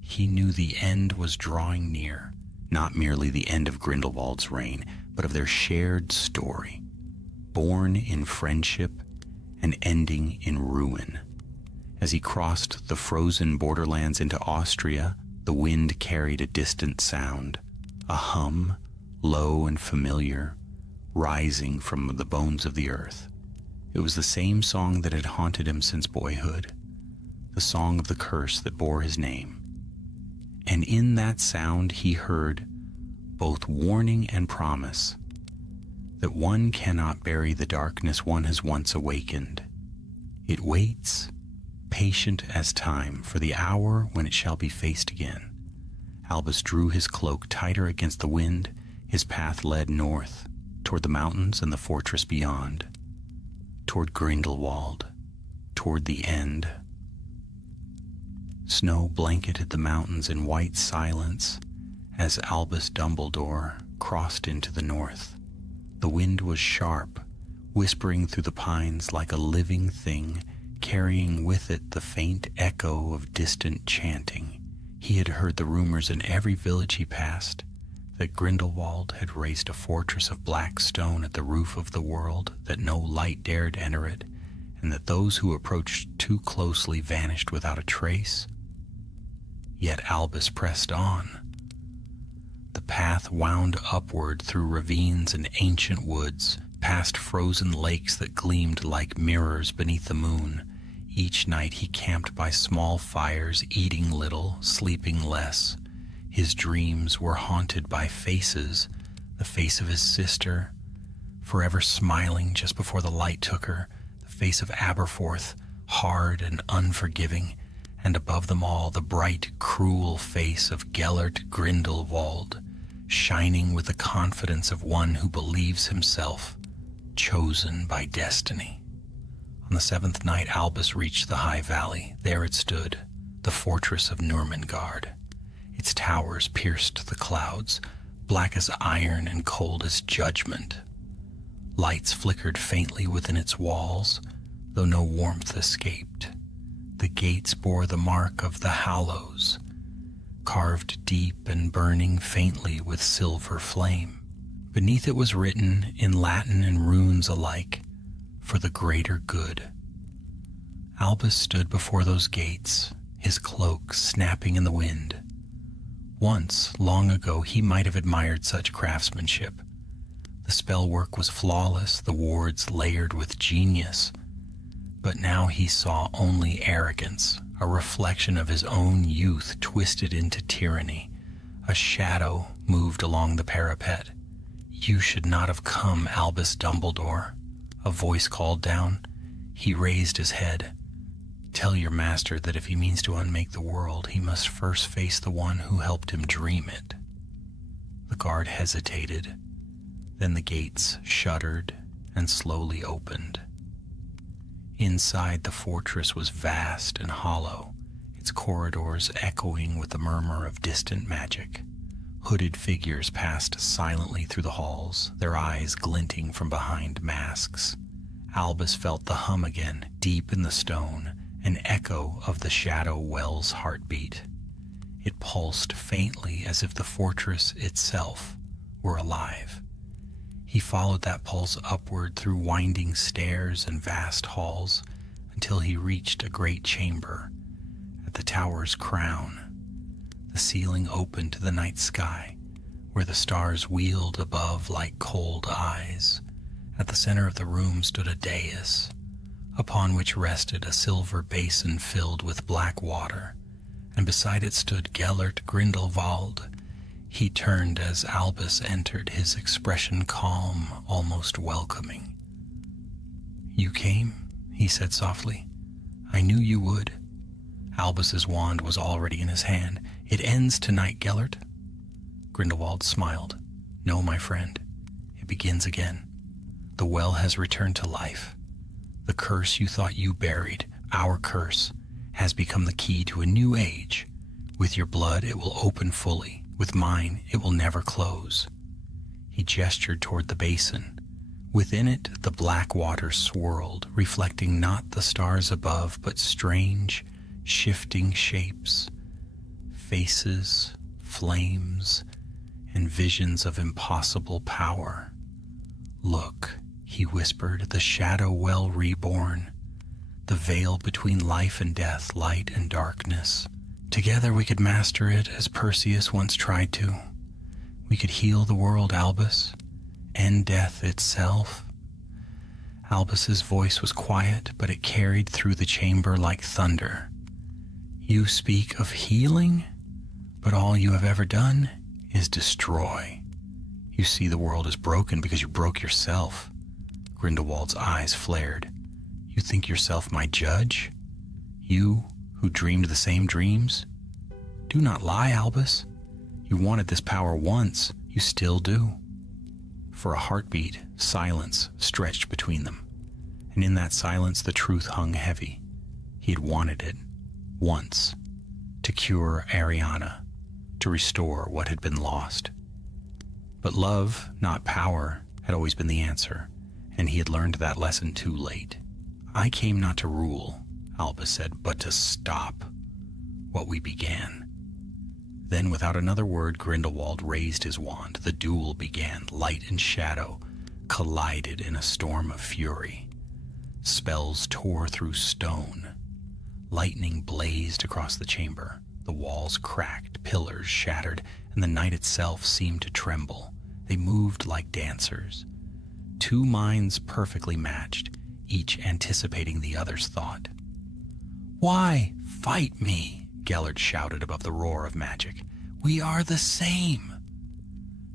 He knew the end was drawing near, not merely the end of Grindelwald's reign, but of their shared story. born in friendship and ending in ruin. As he crossed the frozen borderlands into Austria, the wind carried a distant sound, a hum, low and familiar, rising from the bones of the earth. It was the same song that had haunted him since boyhood, the song of the curse that bore his name. And in that sound he heard both warning and promise that one cannot bury the darkness one has once awakened. It waits, patient as time, for the hour when it shall be faced again. Albus drew his cloak tighter against the wind. His path led north, toward the mountains and the fortress beyond, toward Grindelwald, toward the end. Snow blanketed the mountains in white silence as Albus Dumbledore crossed into the north. The wind was sharp, whispering through the pines like a living thing, carrying with it the faint echo of distant chanting. He had heard the rumors in every village he passed that Grindelwald had raised a fortress of black stone at the roof of the world, that no light dared enter it, and that those who approached too closely vanished without a trace. Yet Albus pressed on. The path wound upward through ravines and ancient woods, past frozen lakes that gleamed like mirrors beneath the moon. Each night he camped by small fires, eating little, sleeping less. His dreams were haunted by faces, the face of his sister, forever smiling just before the light took her, the face of Aberforth, hard and unforgiving, and above them all the bright, cruel face of Gellert Grindelwald, shining with the confidence of one who believes himself chosen by destiny. On the seventh night, Albus reached the high valley. There it stood, the fortress of Nurmengard. Its towers pierced the clouds, black as iron and cold as judgment. Lights flickered faintly within its walls, though no warmth escaped. The gates bore the mark of the Hallows, carved deep and burning faintly with silver flame. Beneath it was written, in Latin and runes alike, "For the greater good." Albus stood before those gates, his cloak snapping in the wind. Once, long ago, he might have admired such craftsmanship. The spellwork was flawless, the wards layered with genius. But now he saw only arrogance, a reflection of his own youth twisted into tyranny. A shadow moved along the parapet. "You should not have come, Albus Dumbledore," a voice called down. He raised his head. "Tell your master that if he means to unmake the world, he must first face the one who helped him dream it." The guard hesitated. Then the gates shuddered and slowly opened. Inside, the fortress was vast and hollow, its corridors echoing with the murmur of distant magic. Hooded figures passed silently through the halls, their eyes glinting from behind masks. Albus felt the hum again, deep in the stone, an echo of the Shadow Well's heartbeat. It pulsed faintly as if the fortress itself were alive. He followed that pulse upward through winding stairs and vast halls until he reached a great chamber at the tower's crown. The ceiling opened to the night sky, where the stars wheeled above like cold eyes. At the center of the room stood a dais, upon which rested a silver basin filled with black water, and beside it stood Gellert Grindelwald. He turned as Albus entered, his expression calm, almost welcoming. "You came," he said softly. "I knew you would." Albus's wand was already in his hand. "It ends tonight, Gellert." Grindelwald smiled. "No, my friend. It begins again. The well has returned to life. The curse you thought you buried, our curse, has become the key to a new age. With your blood, it will open fully. With mine, it will never close." He gestured toward the basin. Within it, the black water swirled, reflecting not the stars above, but strange, shifting shapes, faces, flames, and visions of impossible power. "Look," he whispered, the shadow well reborn, the veil between life and death, light and darkness. Together we could master it as Perseus once tried to. We could heal the world, Albus, end death itself. Albus's voice was quiet, but it carried through the chamber like thunder. You speak of healing, but all you have ever done is destroy. You see the world is broken because you broke yourself. Grindelwald's eyes flared. You think yourself my judge? You who dreamed the same dreams? Do not lie, Albus. You wanted this power once. You still do. For a heartbeat, silence stretched between them. And in that silence, the truth hung heavy. He had wanted it, once, to cure Ariana, to restore what had been lost. But love, not power, had always been the answer, and he had learned that lesson too late. I came not to rule, Albus said, but to stop what we began. Then, without another word, Grindelwald raised his wand. The duel began. Light and shadow collided in a storm of fury. Spells tore through stone. Lightning blazed across the chamber. The walls cracked, pillars shattered, and the night itself seemed to tremble. They moved like dancers. Two minds perfectly matched, each anticipating the other's thought. "Why fight me?" Gellert shouted above the roar of magic. "We are the same."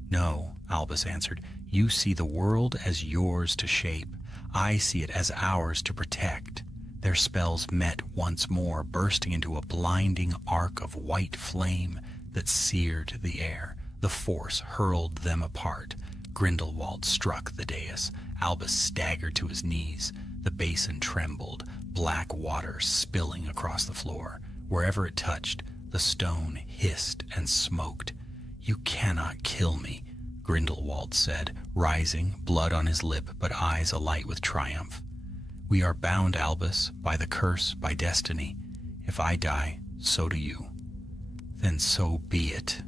"No," Albus answered. "You see the world as yours to shape. I see it as ours to protect." Their spells met once more, bursting into a blinding arc of white flame that seared the air. The force hurled them apart. Grindelwald struck the dais. Albus staggered to his knees. The basin trembled, black water spilling across the floor. Wherever it touched, the stone hissed and smoked. "You cannot kill me," Grindelwald said, rising, blood on his lip, but eyes alight with triumph. "We are bound, Albus, by the curse, by destiny. If I die, so do you." "Then so be it,"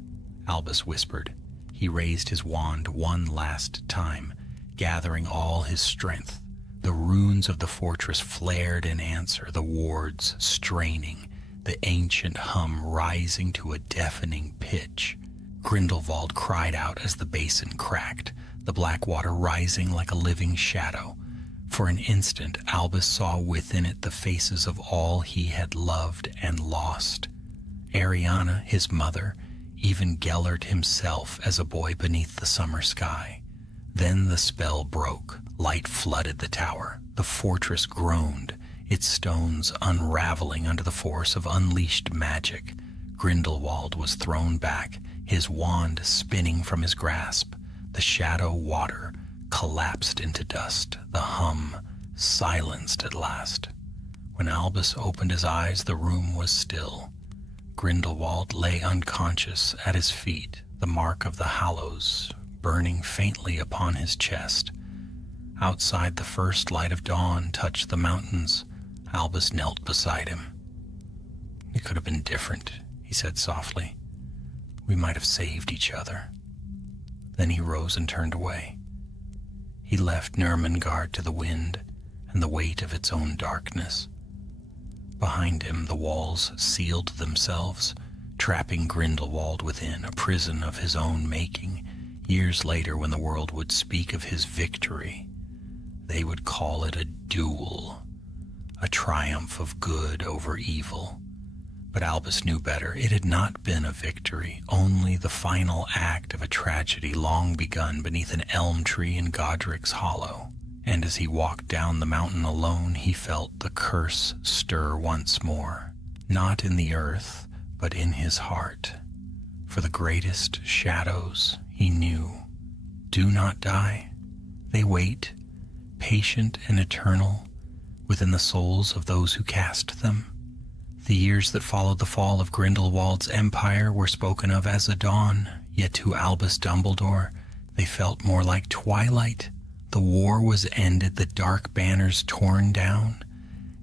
Albus whispered. He raised his wand one last time, gathering all his strength. The runes of the fortress flared in answer, the wards straining, the ancient hum rising to a deafening pitch. Grindelwald cried out as the basin cracked, the black water rising like a living shadow. For an instant, Albus saw within it the faces of all he had loved and lost. Ariana, his mother, even Gellert himself as a boy beneath the summer sky. Then the spell broke. Light flooded the tower. The fortress groaned, its stones unraveling under the force of unleashed magic. Grindelwald was thrown back, his wand spinning from his grasp. The shadow water collapsed into dust. The hum silenced at last. When Albus opened his eyes, the room was still. Grindelwald lay unconscious at his feet, the mark of the Hallows burning faintly upon his chest. Outside, the first light of dawn touched the mountains. Albus knelt beside him. "It could have been different," he said softly. "We might have saved each other." Then he rose and turned away. He left Nurmengard to the wind and the weight of its own darkness. Behind him, the walls sealed themselves, trapping Grindelwald within, a prison of his own making. Years later, when the world would speak of his victory, they would call it a duel, a triumph of good over evil. But Albus knew better. It had not been a victory, only the final act of a tragedy long begun beneath an elm tree in Godric's Hollow. And as he walked down the mountain alone, he felt the curse stir once more, not in the earth, but in his heart. For the greatest shadows, he knew, do not die. They wait, patient and eternal, within the souls of those who cast them. The years that followed the fall of Grindelwald's empire were spoken of as a dawn, yet to Albus Dumbledore they felt more like twilight. The war was ended, the dark banners torn down,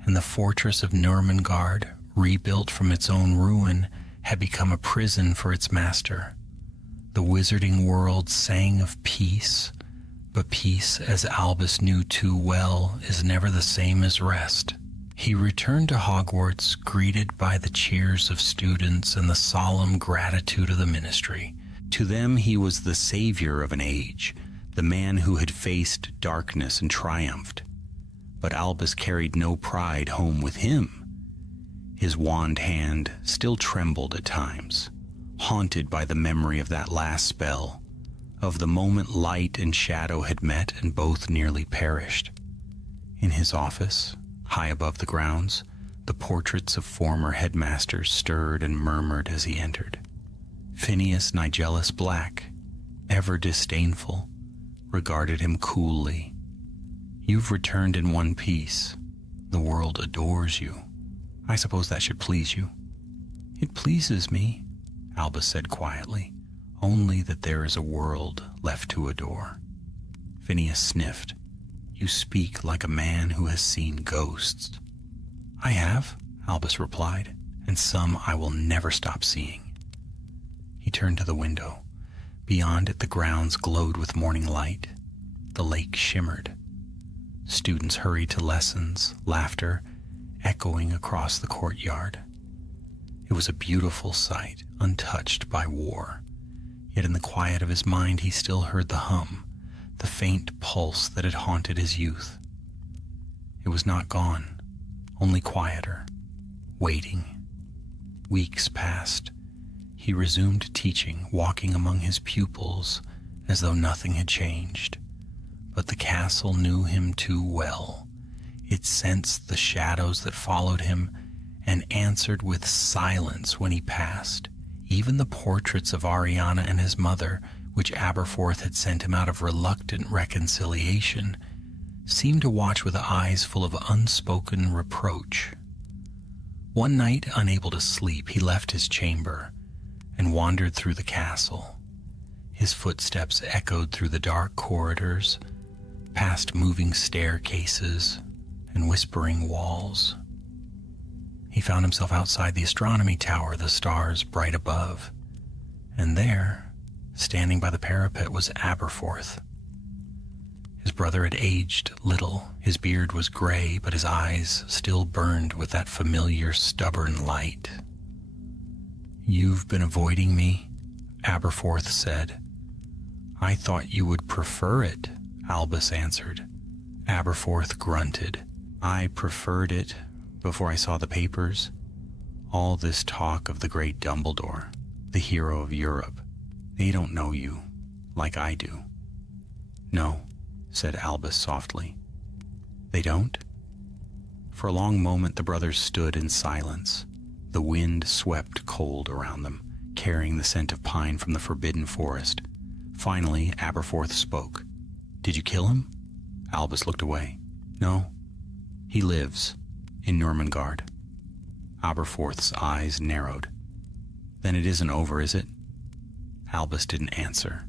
and the fortress of Nurmengard, rebuilt from its own ruin, had become a prison for its master. The wizarding world sang of peace, But peace, as Albus knew too well, is never the same as rest. He returned to Hogwarts, greeted by the cheers of students and the solemn gratitude of the ministry. To them he was the savior of an age, the man who had faced darkness and triumphed. But Albus carried no pride home with him. His wand hand still trembled at times, haunted by the memory of that last spell, of the moment light and shadow had met and both nearly perished. In his office, high above the grounds, the portraits of former headmasters stirred and murmured as he entered. Phineas Nigellus Black, ever disdainful, regarded him coolly. "You've returned in one piece. The world adores you. I suppose that should please you." "It pleases me," Albus said quietly, "only that there is a world left to adore." Phineas sniffed. "You speak like a man who has seen ghosts." "I have," Albus replied, "and some I will never stop seeing." He turned to the window. Beyond it the grounds glowed with morning light. The lake shimmered. Students hurried to lessons, laughter echoing across the courtyard. It was a beautiful sight, untouched by war. Yet in the quiet of his mind he still heard the hum, the faint pulse that had haunted his youth. It was not gone, only quieter, waiting. Weeks passed. He resumed teaching, walking among his pupils as though nothing had changed. But the castle knew him too well. It sensed the shadows that followed him and answered with silence when he passed. Even the portraits of Ariana and his mother, which Aberforth had sent him out of reluctant reconciliation, seemed to watch with eyes full of unspoken reproach. One night, unable to sleep, he left his chamber and wandered through the castle. His footsteps echoed through the dark corridors, past moving staircases and whispering walls. He found himself outside the astronomy tower, the stars bright above, and there, standing by the parapet, was Aberforth. His brother had aged little. His beard was gray, but his eyes still burned with that familiar, stubborn light. "You've been avoiding me," Aberforth said. "I thought you would prefer it," Albus answered. Aberforth grunted. "I preferred it before I saw the papers. All this talk of the great Dumbledore, the hero of Europe. They don't know you like I do." "No," said Albus softly. "They don't?" For a long moment the brothers stood in silence. The wind swept cold around them, carrying the scent of pine from the forbidden forest. Finally, Aberforth spoke. "Did you kill him?" Albus looked away. "No. He lives in Normangard." Aberforth's eyes narrowed. "Then it isn't over, is it?" Albus didn't answer.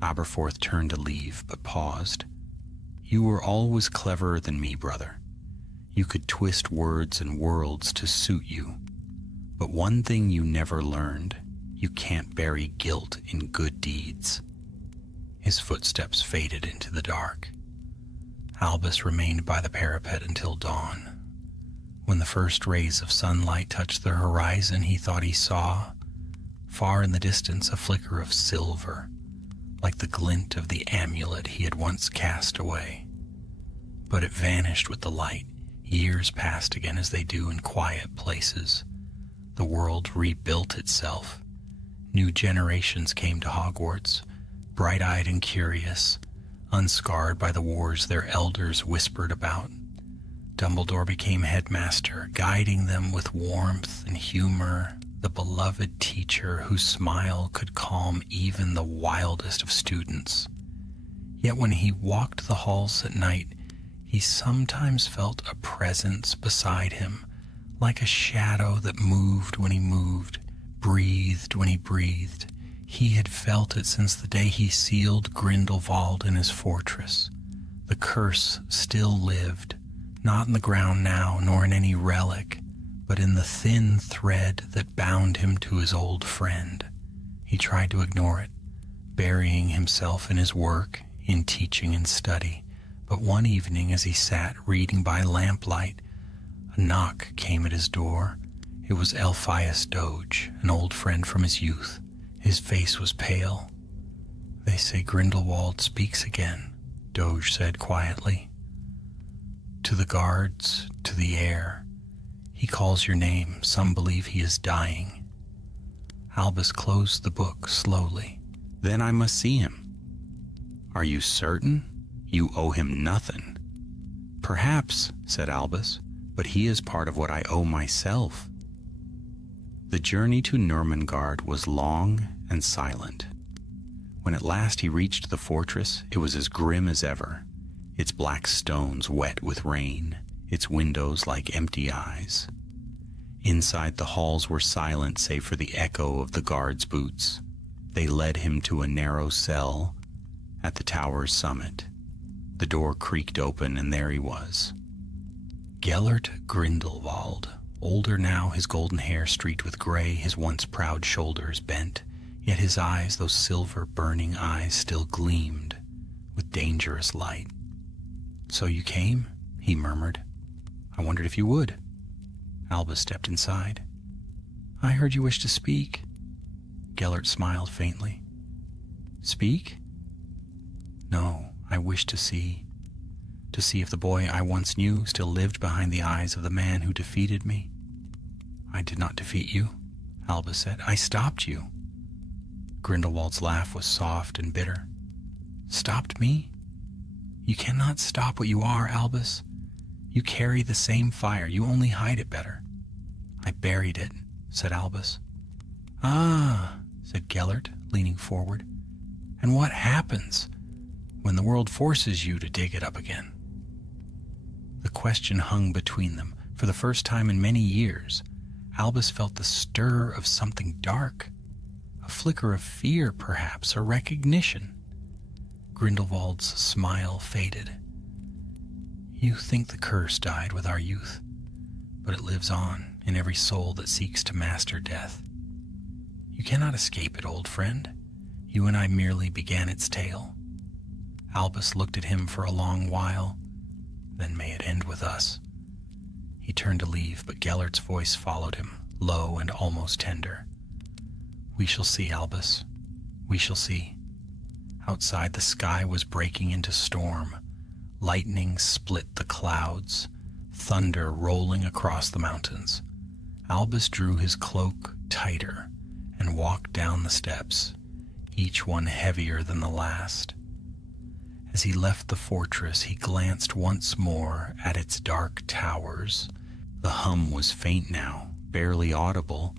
Aberforth turned to leave, but paused. "You were always cleverer than me, brother. You could twist words and worlds to suit you. But one thing you never learned: you can't bury guilt in good deeds." His footsteps faded into the dark. Albus remained by the parapet until dawn. When the first rays of sunlight touched the horizon, he thought he saw, far in the distance, a flicker of silver, like the glint of the amulet he had once cast away. But it vanished with the light. Years passed again, as they do in quiet places. The world rebuilt itself. New generations came to Hogwarts, bright-eyed and curious, unscarred by the wars their elders whispered about. Dumbledore became headmaster, guiding them with warmth and humor, the beloved teacher whose smile could calm even the wildest of students. Yet when he walked the halls at night, he sometimes felt a presence beside him, like a shadow that moved when he moved, breathed when he breathed. He had felt it since the day he sealed Grindelwald in his fortress. The curse still lived, not in the ground now, nor in any relic, but in the thin thread that bound him to his old friend. He tried to ignore it, burying himself in his work, in teaching and study, but one evening as he sat reading by lamplight, a knock came at his door. It was Elphias Doge, an old friend from his youth. His face was pale. "They say Grindelwald speaks again," Doge said quietly. "To the guards, to the air. He calls your name. Some believe he is dying." Albus closed the book slowly. "Then I must see him." "Are you certain? You owe him nothing." "Perhaps," said Albus, "but he is part of what I owe myself." The journey to Nurmengard was long and silent. When at last he reached the fortress, it was as grim as ever, its black stones wet with rain, its windows like empty eyes. Inside the halls were silent save for the echo of the guards' boots. They led him to a narrow cell at the tower's summit. The door creaked open, and there he was. Gellert Grindelwald, older now, his golden hair streaked with gray, his once proud shoulders bent, yet his eyes, those silver burning eyes, still gleamed with dangerous light. "So you came?" he murmured. "I wondered if you would." Albus stepped inside. "I heard you wished to speak." Gellert smiled faintly. "Speak? No, I wish to see if the boy I once knew still lived behind the eyes of the man who defeated me." "I did not defeat you," Albus said. "I stopped you." Grindelwald's laugh was soft and bitter. "Stopped me? You cannot stop what you are, Albus. You carry the same fire, you only hide it better." "I buried it," said Albus. "Ah," said Gellert, leaning forward. "And what happens when the world forces you to dig it up again?" The question hung between them. For the first time in many years, Albus felt the stir of something dark, a flicker of fear, perhaps, a recognition. Grindelwald's smile faded. "You think the curse died with our youth, but it lives on in every soul that seeks to master death. You cannot escape it, old friend. You and I merely began its tale." Albus looked at him for a long while. "Then may it end with us." He turned to leave, but Gellert's voice followed him, low and almost tender. "We shall see, Albus. We shall see." Outside, the sky was breaking into storm. Lightning split the clouds, thunder rolling across the mountains. Albus drew his cloak tighter and walked down the steps, each one heavier than the last. As he left the fortress, he glanced once more at its dark towers. The hum was faint now, barely audible,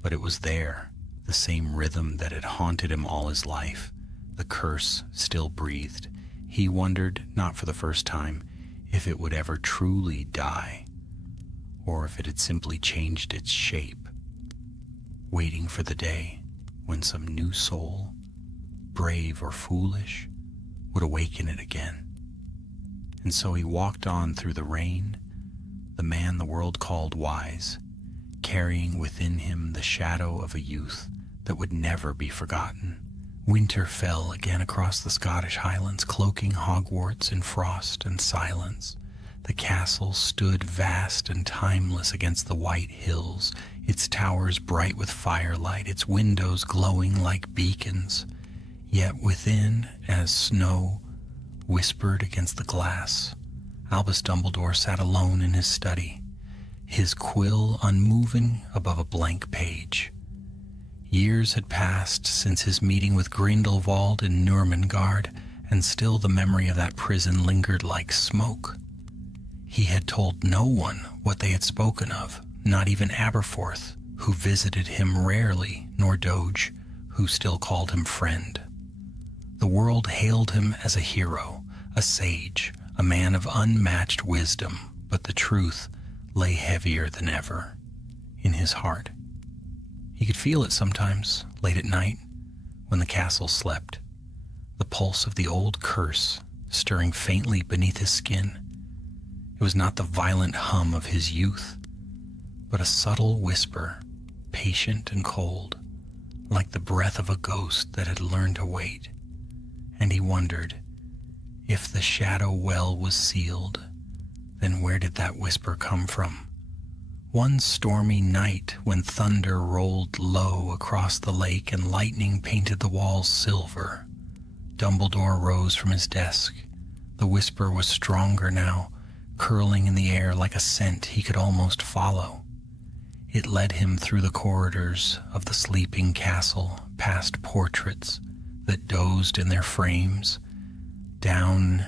but it was there, the same rhythm that had haunted him all his life. The curse still breathed. He wondered, not for the first time, if it would ever truly die, or if it had simply changed its shape, waiting for the day when some new soul, brave or foolish, would awaken it again. And so he walked on through the rain, the man the world called wise, carrying within him the shadow of a youth that would never be forgotten. Winter fell again across the Scottish Highlands, cloaking Hogwarts in frost and silence. The castle stood vast and timeless against the white hills, its towers bright with firelight, its windows glowing like beacons. Yet within, as snow whispered against the glass, Albus Dumbledore sat alone in his study, his quill unmoving above a blank page. Years had passed since his meeting with Grindelwald in Nurmengard, and still the memory of that prison lingered like smoke. He had told no one what they had spoken of, not even Aberforth, who visited him rarely, nor Doge, who still called him friend. The world hailed him as a hero, a sage, a man of unmatched wisdom, but the truth lay heavier than ever in his heart. He could feel it sometimes, late at night, when the castle slept, the pulse of the old curse stirring faintly beneath his skin. It was not the violent hum of his youth, but a subtle whisper, patient and cold, like the breath of a ghost that had learned to wait. And he wondered, If the shadow well was sealed, then where did that whisper come from? One stormy night, when thunder rolled low across the lake and lightning painted the walls silver, Dumbledore rose from his desk. The whisper was stronger now, curling in the air like a scent he could almost follow. It led him through the corridors of the sleeping castle, past portraits that dozed in their frames, down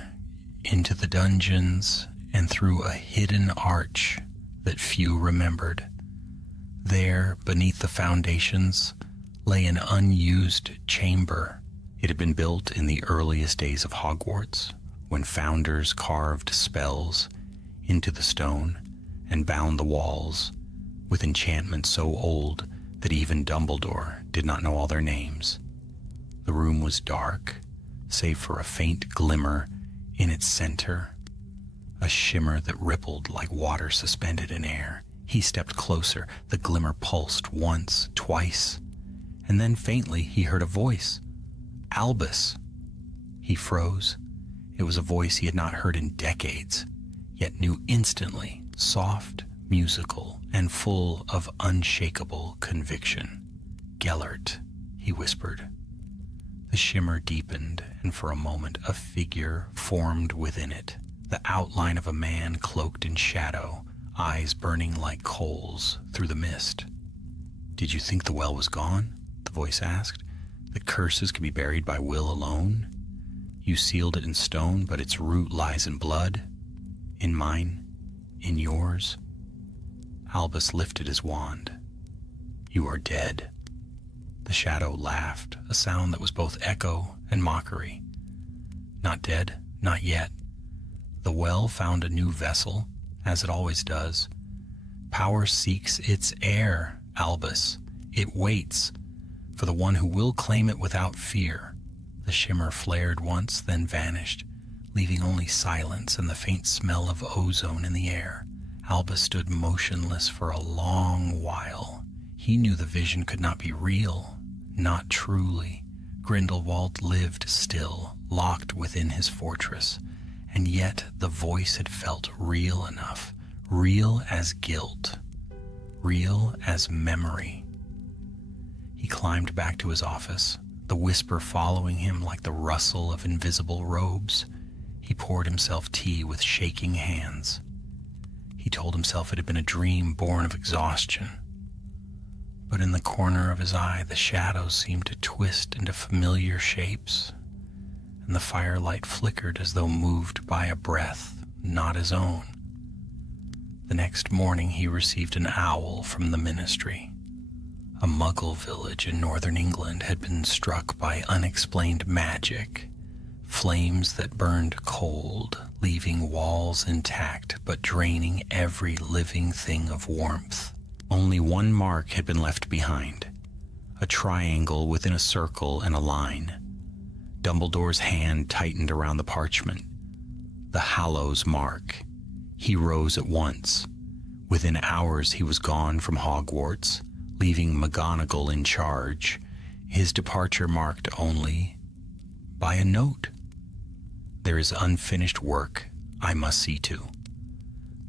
into the dungeons and through a hidden arch that few remembered. There, beneath the foundations, lay an unused chamber. It had been built in the earliest days of Hogwarts, when founders carved spells into the stone and bound the walls with enchantments so old that even Dumbledore did not know all their names. The room was dark, save for a faint glimmer in its center, a shimmer that rippled like water suspended in air. He stepped closer. The glimmer pulsed once, twice, and then faintly he heard a voice. Albus. He froze. It was a voice he had not heard in decades, yet knew instantly, soft, musical, and full of unshakable conviction. Gellert, he whispered. The shimmer deepened, and for a moment a figure formed within it, the outline of a man cloaked in shadow, eyes burning like coals through the mist. Did you think the well was gone? The voice asked. That curses could be buried by will alone? You sealed it in stone, but its root lies in blood. In mine, in yours. Albus lifted his wand. You are dead. The shadow laughed, a sound that was both echo and mockery. Not dead, not yet. The well found a new vessel, as it always does. Power seeks its heir, Albus. It waits for the one who will claim it without fear. The shimmer flared once, then vanished, leaving only silence and the faint smell of ozone in the air. Albus stood motionless for a long while. He knew the vision could not be real, not truly. Grindelwald lived still, locked within his fortress, and yet the voice had felt real enough, real as guilt, real as memory. He climbed back to his office, the whisper following him like the rustle of invisible robes. He poured himself tea with shaking hands. He told himself it had been a dream born of exhaustion. But in the corner of his eye, the shadows seemed to twist into familiar shapes, and the firelight flickered as though moved by a breath not his own. The next morning he received an owl from the ministry. A Muggle village in northern England had been struck by unexplained magic, flames that burned cold, leaving walls intact but draining every living thing of warmth. Only one mark had been left behind, a triangle within a circle and a line. Dumbledore's hand tightened around the parchment. The Hallows mark. He rose at once. Within hours he was gone from Hogwarts, leaving McGonagall in charge, his departure marked only by a note. There is unfinished work I must see to.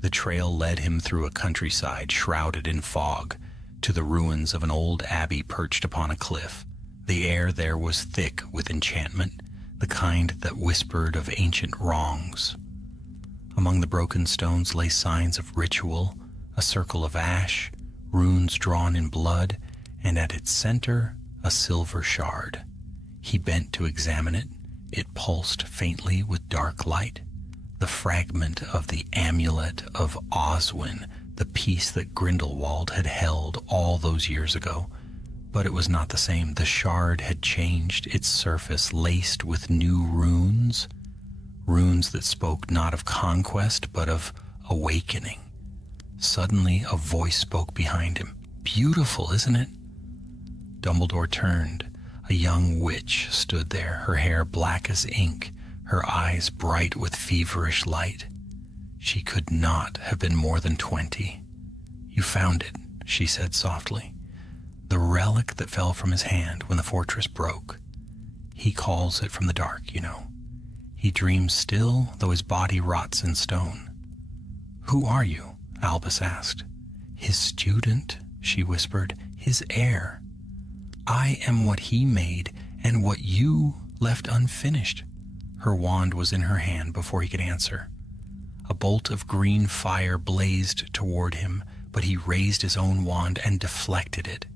The trail led him through a countryside shrouded in fog to the ruins of an old abbey perched upon a cliff. The air there was thick with enchantment, the kind that whispered of ancient wrongs. Among the broken stones lay signs of ritual, a circle of ash, runes drawn in blood, and at its center, a silver shard. He bent to examine it. It pulsed faintly with dark light. The fragment of the amulet of Oswin, the piece that Grindelwald had held all those years ago. But it was not the same. The shard had changed, its surface laced with new runes, runes that spoke not of conquest, but of awakening. Suddenly, a voice spoke behind him. Beautiful, isn't it? Dumbledore turned. A young witch stood there, her hair black as ink, her eyes bright with feverish light. She could not have been more than 20. You found it, she said softly. The relic that fell from his hand when the fortress broke. He calls it from the dark, you know. He dreams still, though his body rots in stone. "Who are you?" Albus asked. "His student," she whispered, "his heir. I am what he made and what you left unfinished." Her wand was in her hand before he could answer. A bolt of green fire blazed toward him, but he raised his own wand and deflected it,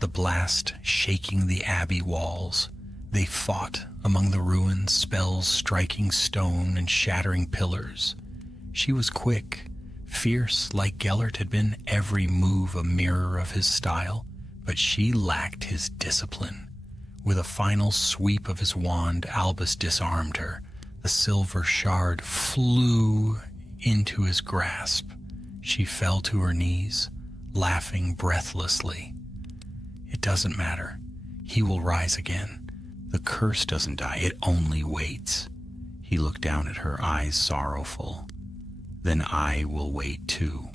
the blast shaking the abbey walls. They fought among the ruins, spells striking stone and shattering pillars. She was quick, fierce like Gellert had been, every move a mirror of his style, but she lacked his discipline. With a final sweep of his wand, Albus disarmed her. The silver shard flew into his grasp. She fell to her knees, laughing breathlessly. "It doesn't matter. He will rise again. The curse doesn't die, it only waits." He looked down at her, eyes sorrowful. "Then I will wait too."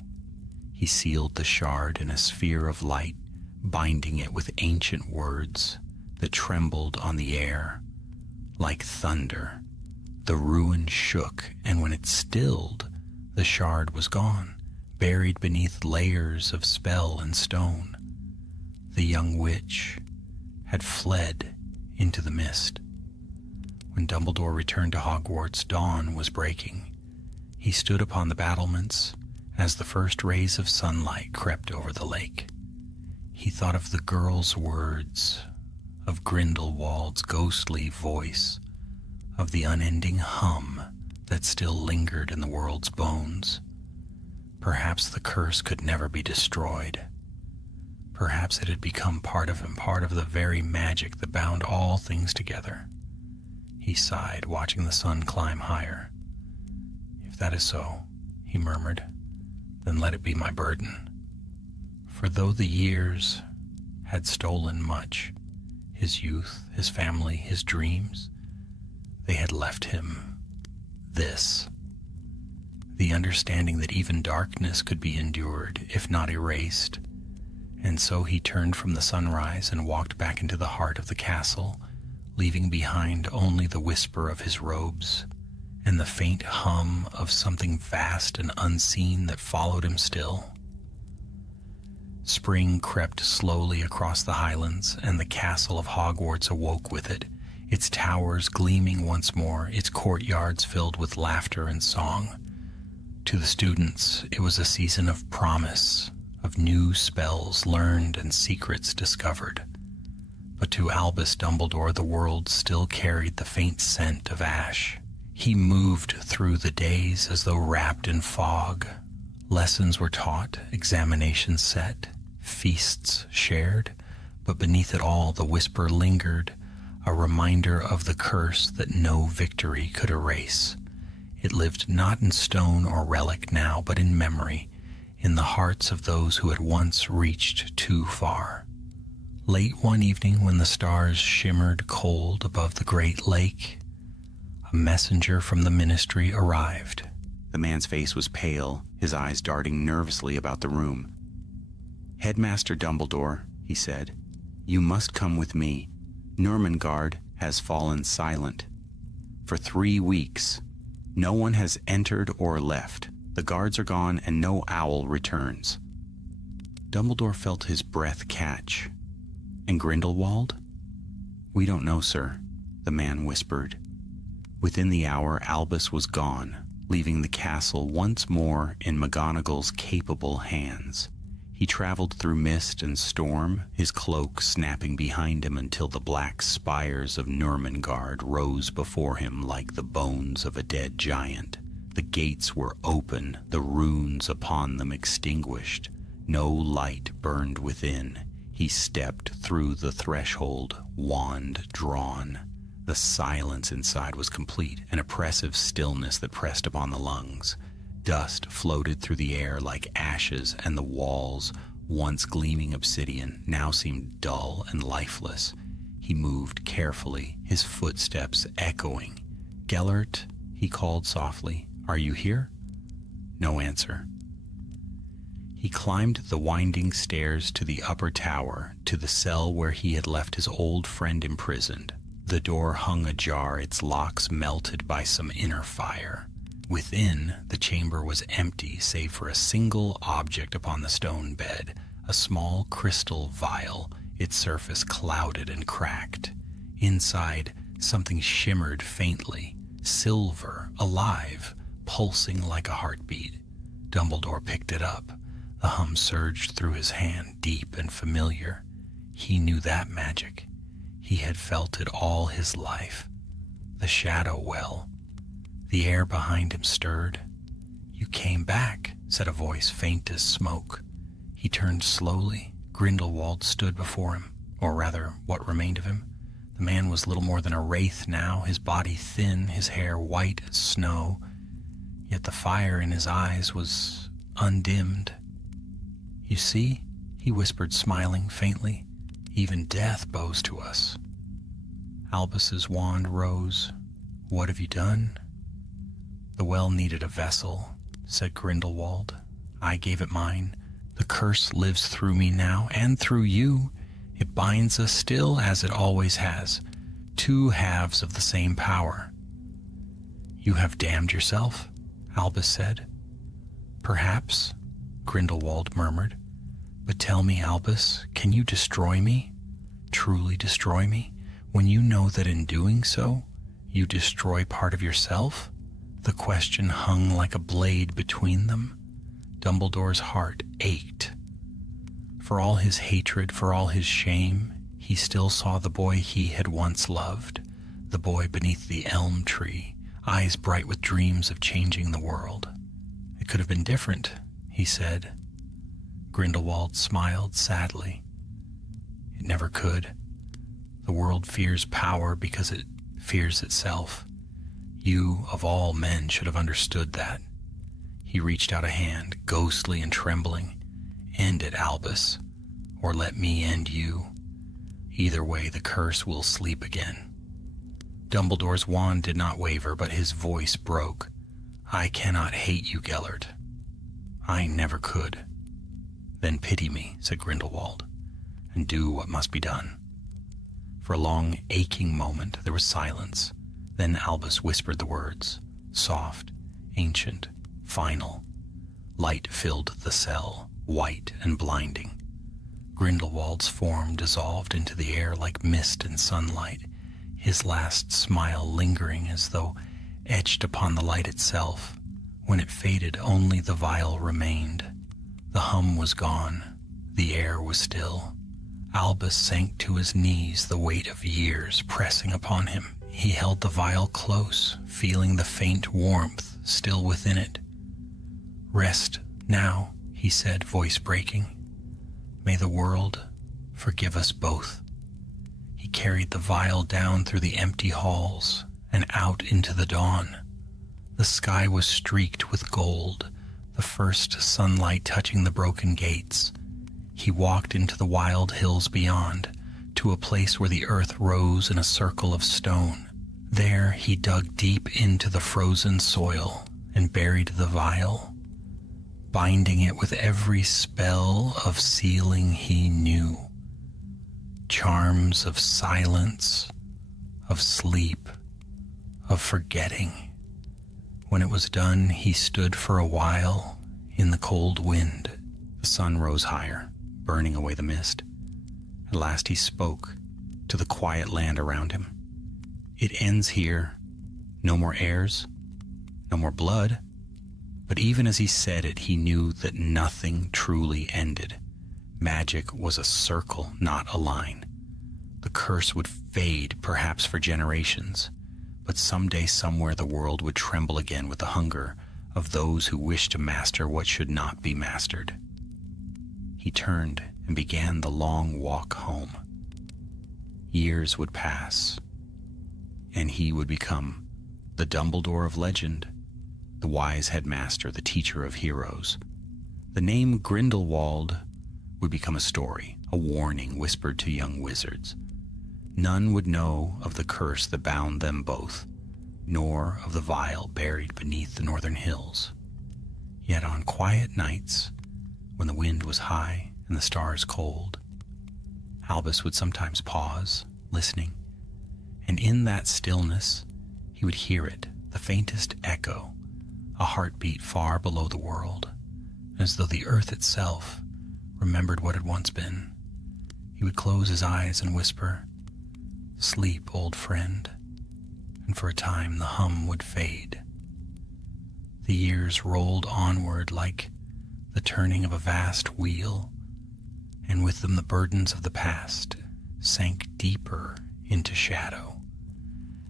He sealed the shard in a sphere of light, binding it with ancient words that trembled on the air like thunder. The ruin shook, and when it stilled, the shard was gone, buried beneath layers of spell and stone. The young witch had fled into the mist. When Dumbledore returned to Hogwarts, dawn was breaking. He stood upon the battlements as the first rays of sunlight crept over the lake. He thought of the girl's words, of Grindelwald's ghostly voice, of the unending hum that still lingered in the world's bones. Perhaps the curse could never be destroyed. Perhaps it had become part of him, part of the very magic that bound all things together. He sighed, watching the sun climb higher. "If that is so," he murmured, "then let it be my burden." For though the years had stolen much, his youth, his family, his dreams, they had left him this. The understanding that even darkness could be endured, if not erased. And so he turned from the sunrise and walked back into the heart of the castle, leaving behind only the whisper of his robes and the faint hum of something vast and unseen that followed him still. Spring crept slowly across the highlands, and the castle of Hogwarts awoke with it, its towers gleaming once more, its courtyards filled with laughter and song. To the students, it was a season of promise, of new spells learned and secrets discovered. But to Albus Dumbledore, the world still carried the faint scent of ash. He moved through the days as though wrapped in fog. Lessons were taught, examinations set, feasts shared, but beneath it all the whisper lingered, a reminder of the curse that no victory could erase. It lived not in stone or relic now, but in memory, in the hearts of those who had once reached too far. Late one evening, when the stars shimmered cold above the great lake, a messenger from the ministry arrived. The man's face was pale, his eyes darting nervously about the room. "Headmaster Dumbledore," he said, "you must come with me. Nurmengard has fallen silent. For 3 weeks, no one has entered or left. The guards are gone and no owl returns." Dumbledore felt his breath catch. "And Grindelwald?" "We don't know, sir," the man whispered. Within the hour, Albus was gone, leaving the castle once more in McGonagall's capable hands. He traveled through mist and storm, his cloak snapping behind him until the black spires of Nurmengard rose before him like the bones of a dead giant. The gates were open, the runes upon them extinguished. No light burned within. He stepped through the threshold, wand drawn. The silence inside was complete, an oppressive stillness that pressed upon the lungs. Dust floated through the air like ashes, and the walls, once gleaming obsidian, now seemed dull and lifeless. He moved carefully, his footsteps echoing. "Gellert," he called softly, "are you here?" No answer. He climbed the winding stairs to the upper tower, to the cell where he had left his old friend imprisoned. The door hung ajar, its locks melted by some inner fire. Within, the chamber was empty save for a single object upon the stone bed, a small crystal vial, its surface clouded and cracked. Inside, something shimmered faintly, silver, alive, pulsing like a heartbeat. Dumbledore picked it up. The hum surged through his hand, deep and familiar. He knew that magic. He had felt it all his life. The shadow well. The air behind him stirred. "You came back," said a voice faint as smoke. He turned slowly. Grindelwald stood before him, or rather, what remained of him. The man was little more than a wraith now, his body thin, his hair white as snow, yet the fire in his eyes was undimmed. "You see," he whispered, smiling faintly, "even death bows to us." Albus's wand rose. "What have you done?" "The well needed a vessel," said Grindelwald. "I gave it mine. The curse lives through me now, and through you. It binds us still, as it always has. Two halves of the same power." "You have damned yourself," Albus said. "Perhaps," Grindelwald murmured. "But tell me, Albus, can you destroy me? Truly destroy me, when you know that in doing so, you destroy part of yourself?" The question hung like a blade between them. Dumbledore's heart ached. For all his hatred, for all his shame, he still saw the boy he had once loved, the boy beneath the elm tree, eyes bright with dreams of changing the world. "It could have been different," he said. Grindelwald smiled sadly. "It never could. The world fears power because it fears itself. You, of all men, should have understood that." He reached out a hand, ghostly and trembling. "End it, Albus, or let me end you. Either way, the curse will sleep again." Dumbledore's wand did not waver, but his voice broke. "I cannot hate you, Gellert. I never could." "Then pity me," said Grindelwald, "and do what must be done." For a long, aching moment, there was silence. Then Albus whispered the words, soft, ancient, final. Light filled the cell, white and blinding. Grindelwald's form dissolved into the air like mist and sunlight, his last smile lingering as though etched upon the light itself. When it faded, only the vial remained. The hum was gone. The air was still. Albus sank to his knees, the weight of years pressing upon him. He held the vial close, feeling the faint warmth still within it. "Rest now," he said, voice breaking. "May the world forgive us both." He carried the vial down through the empty halls and out into the dawn. The sky was streaked with gold, the first sunlight touching the broken gates. He walked into the wild hills beyond, to a place where the earth rose in a circle of stone. There he dug deep into the frozen soil and buried the vial, binding it with every spell of sealing he knew. Charms of silence, of sleep, of forgetting. When it was done, he stood for a while in the cold wind. The sun rose higher, burning away the mist. At last he spoke to the quiet land around him. "It ends here. No more heirs, no more blood." But even as he said it, he knew that nothing truly ended. Magic was a circle, not a line. The curse would fade, perhaps for generations, but someday, somewhere, the world would tremble again with the hunger of those who wish to master what should not be mastered. He turned and began the long walk home. Years would pass, and he would become the Dumbledore of legend, the wise headmaster, the teacher of heroes. The name Grindelwald would become a story, a warning whispered to young wizards. None would know of the curse that bound them both, nor of the vial buried beneath the northern hills. Yet on quiet nights, when the wind was high and the stars cold, Albus would sometimes pause, listening, And in that stillness, he would hear it, the faintest echo, a heartbeat far below the world, as though the earth itself remembered what had once been. He would close his eyes and whisper, "Sleep, old friend," and for a time the hum would fade. The years rolled onward like the turning of a vast wheel, and with them the burdens of the past sank deeper into shadow.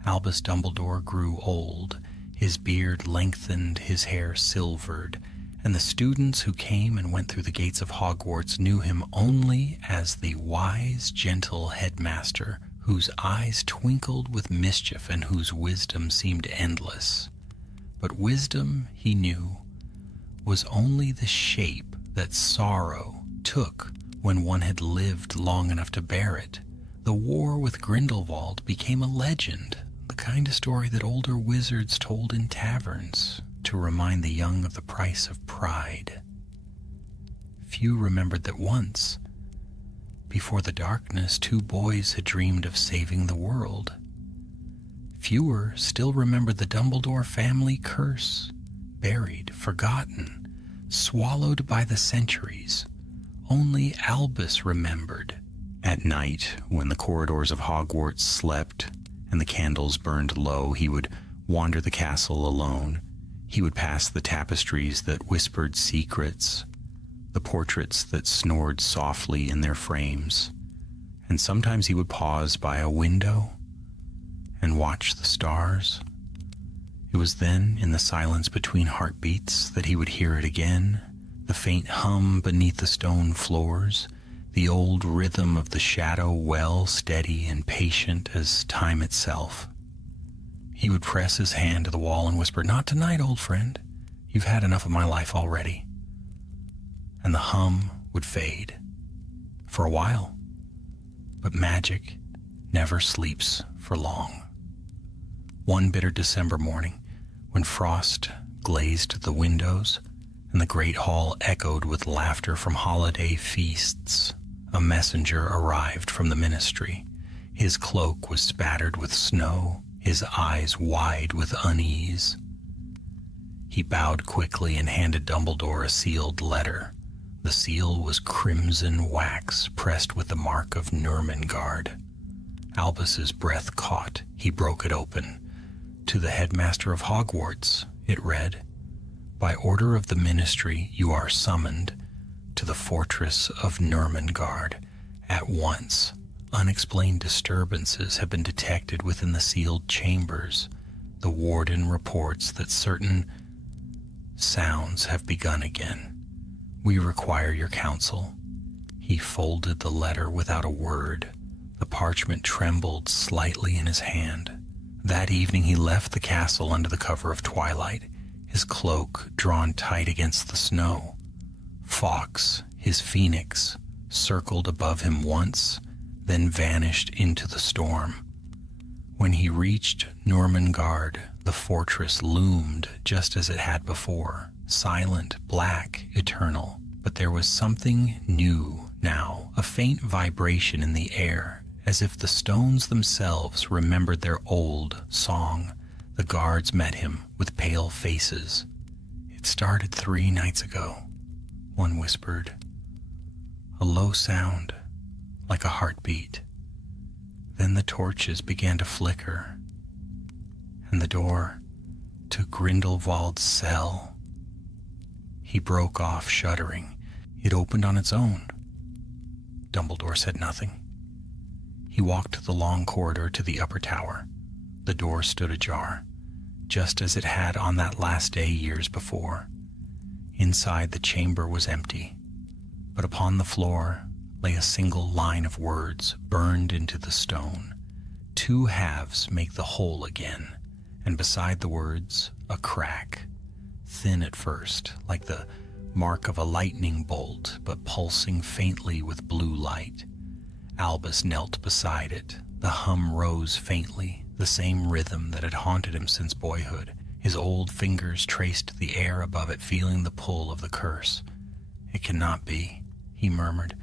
Albus Dumbledore grew old, his beard lengthened, his hair silvered, and the students who came and went through the gates of Hogwarts knew him only as the wise, gentle headmaster whose eyes twinkled with mischief and whose wisdom seemed endless. But wisdom, he knew, was only the shape that sorrow took when one had lived long enough to bear it. The war with Grindelwald became a legend, the kind of story that older wizards told in taverns to remind the young of the price of pride. Few remembered that once, before the darkness, two boys had dreamed of saving the world. Fewer still remembered the Dumbledore family curse, buried, forgotten, swallowed by the centuries. Only Albus remembered. At night, when the corridors of Hogwarts slept and the candles burned low, he would wander the castle alone. He would pass the tapestries that whispered secrets, the portraits that snored softly in their frames, and sometimes he would pause by a window and watch the stars. It was then, in the silence between heartbeats, that he would hear it again, the faint hum beneath the stone floors, the old rhythm of the shadow well, steady and patient as time itself. He would press his hand to the wall and whisper, "Not tonight, old friend. You've had enough of my life already." And the hum would fade. For a while. But magic never sleeps for long. One bitter December morning, when frost glazed the windows and the great hall echoed with laughter from holiday feasts, a messenger arrived from the ministry. His cloak was spattered with snow, his eyes wide with unease. He bowed quickly and handed Dumbledore a sealed letter. The seal was crimson wax pressed with the mark of Nurmengard. Albus's breath caught. He broke it open. "To the headmaster of Hogwarts," it read. "By order of the ministry, you are summoned to the fortress of Nurmengard at once. Unexplained disturbances have been detected within the sealed chambers. The warden reports that certain sounds have begun again. We require your counsel." He folded the letter without a word. The parchment trembled slightly in his hand. That evening he left the castle under the cover of twilight, his cloak drawn tight against the snow. Fawkes, his phoenix, circled above him once, then vanished into the storm. When he reached Nurmengard, the fortress loomed just as it had before, silent, black, eternal. But there was something new now, a faint vibration in the air, as if the stones themselves remembered their old song. The guards met him with pale faces. "It started 3 nights ago," one whispered. A low sound, like a heartbeat. Then the torches began to flicker, and the door to Grindelwald's cell. He broke off, shuddering. It opened on its own. Dumbledore said nothing. He walked the long corridor to the upper tower. The door stood ajar, just as it had on that last day years before. Inside, the chamber was empty, but upon the floor lay a single line of words burned into the stone. "Two halves make the whole again," and beside the words, a crack, thin at first, like the mark of a lightning bolt, but pulsing faintly with blue light. Albus knelt beside it. The hum rose faintly, the same rhythm that had haunted him since boyhood. His old fingers traced the air above it, feeling the pull of the curse. "It cannot be," he murmured.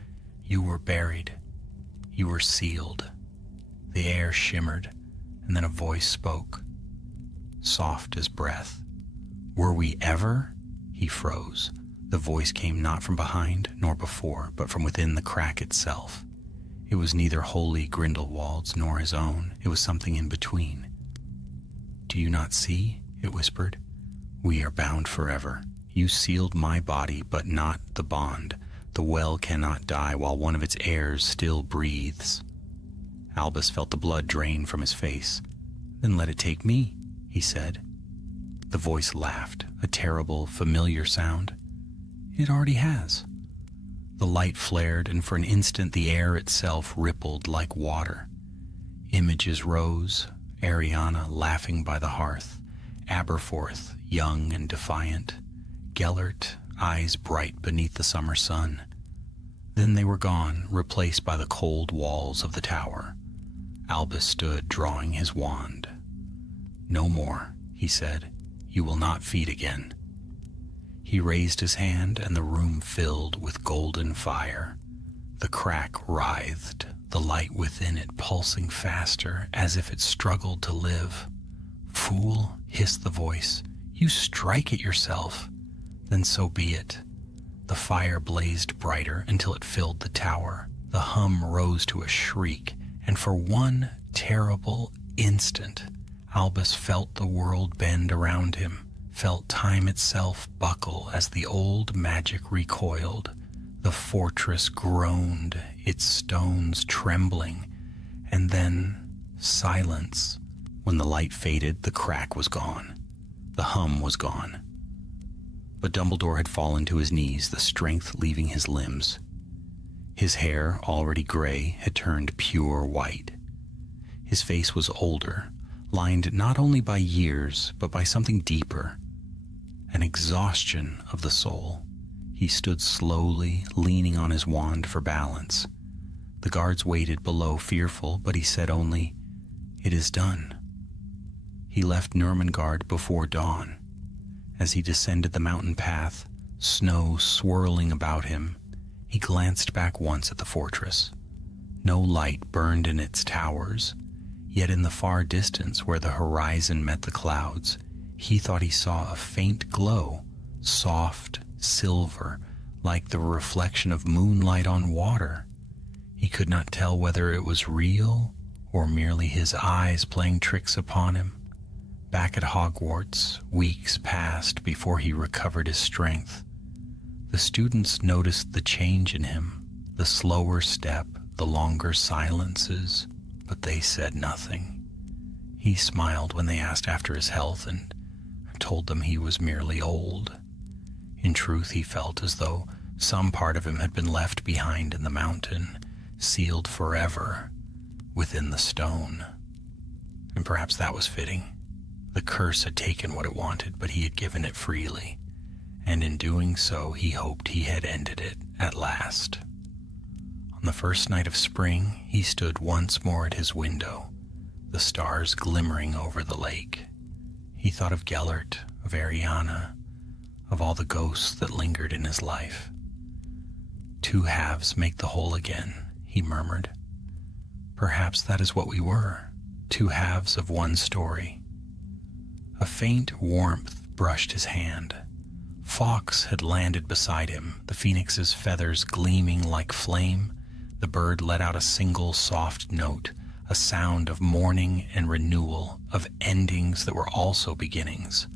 "You were buried. You were sealed." The air shimmered. and then a voice spoke, soft as breath. "Were we ever?" He froze. The voice came not from behind nor before, but from within the crack itself. It was neither wholly Grindelwald's nor his own. It was something in between. "Do you not see?" it whispered. "We are bound forever. You sealed my body, but not the bond. The well cannot die while one of its heirs still breathes." Albus felt the blood drain from his face. "Then let it take me," he said. The voice laughed, a terrible, familiar sound. "It already has." The light flared, and for an instant the air itself rippled like water. Images rose, Ariana laughing by the hearth, Aberforth young and defiant, Gellert, eyes bright beneath the summer sun. Then they were gone, replaced by the cold walls of the tower. Albus stood drawing his wand. "No more," he said. "You will not feed again." He raised his hand, and the room filled with golden fire. The crack writhed, the light within it pulsing faster, as if it struggled to live. "Fool," hissed the voice, "you strike at yourself." "Then so be it." The fire blazed brighter until it filled the tower. The hum rose to a shriek, and for one terrible instant, Albus felt the world bend around him, felt time itself buckle as the old magic recoiled. The fortress groaned, its stones trembling, and then silence. When the light faded, the crack was gone. The hum was gone. But Dumbledore had fallen to his knees, the strength leaving his limbs. His hair, already gray, had turned pure white. His face was older, lined not only by years, but by something deeper, an exhaustion of the soul. He stood slowly, leaning on his wand for balance. The guards waited below, fearful, but he said only, "It is done." He left Nurmengard before dawn. As he descended the mountain path, snow swirling about him, he glanced back once at the fortress. No light burned in its towers, yet in the far distance where the horizon met the clouds, he thought he saw a faint glow, soft, silver, like the reflection of moonlight on water. He could not tell whether it was real or merely his eyes playing tricks upon him. Back at Hogwarts, weeks passed before he recovered his strength. The students noticed the change in him, the slower step, the longer silences, but they said nothing. He smiled when they asked after his health and told them he was merely old. In truth, he felt as though some part of him had been left behind in the mountain, sealed forever within the stone. And perhaps that was fitting. The curse had taken what it wanted, but he had given it freely, and in doing so, he hoped he had ended it at last. On the first night of spring, he stood once more at his window, the stars glimmering over the lake. He thought of Gellert, of Ariana, of all the ghosts that lingered in his life. "Two halves make the whole again," he murmured. Perhaps that is what we were, two halves of one story. A faint warmth brushed his hand. Fawkes had landed beside him, the phoenix's feathers gleaming like flame. The bird let out a single soft note, a sound of morning and renewal, of endings that were also beginnings.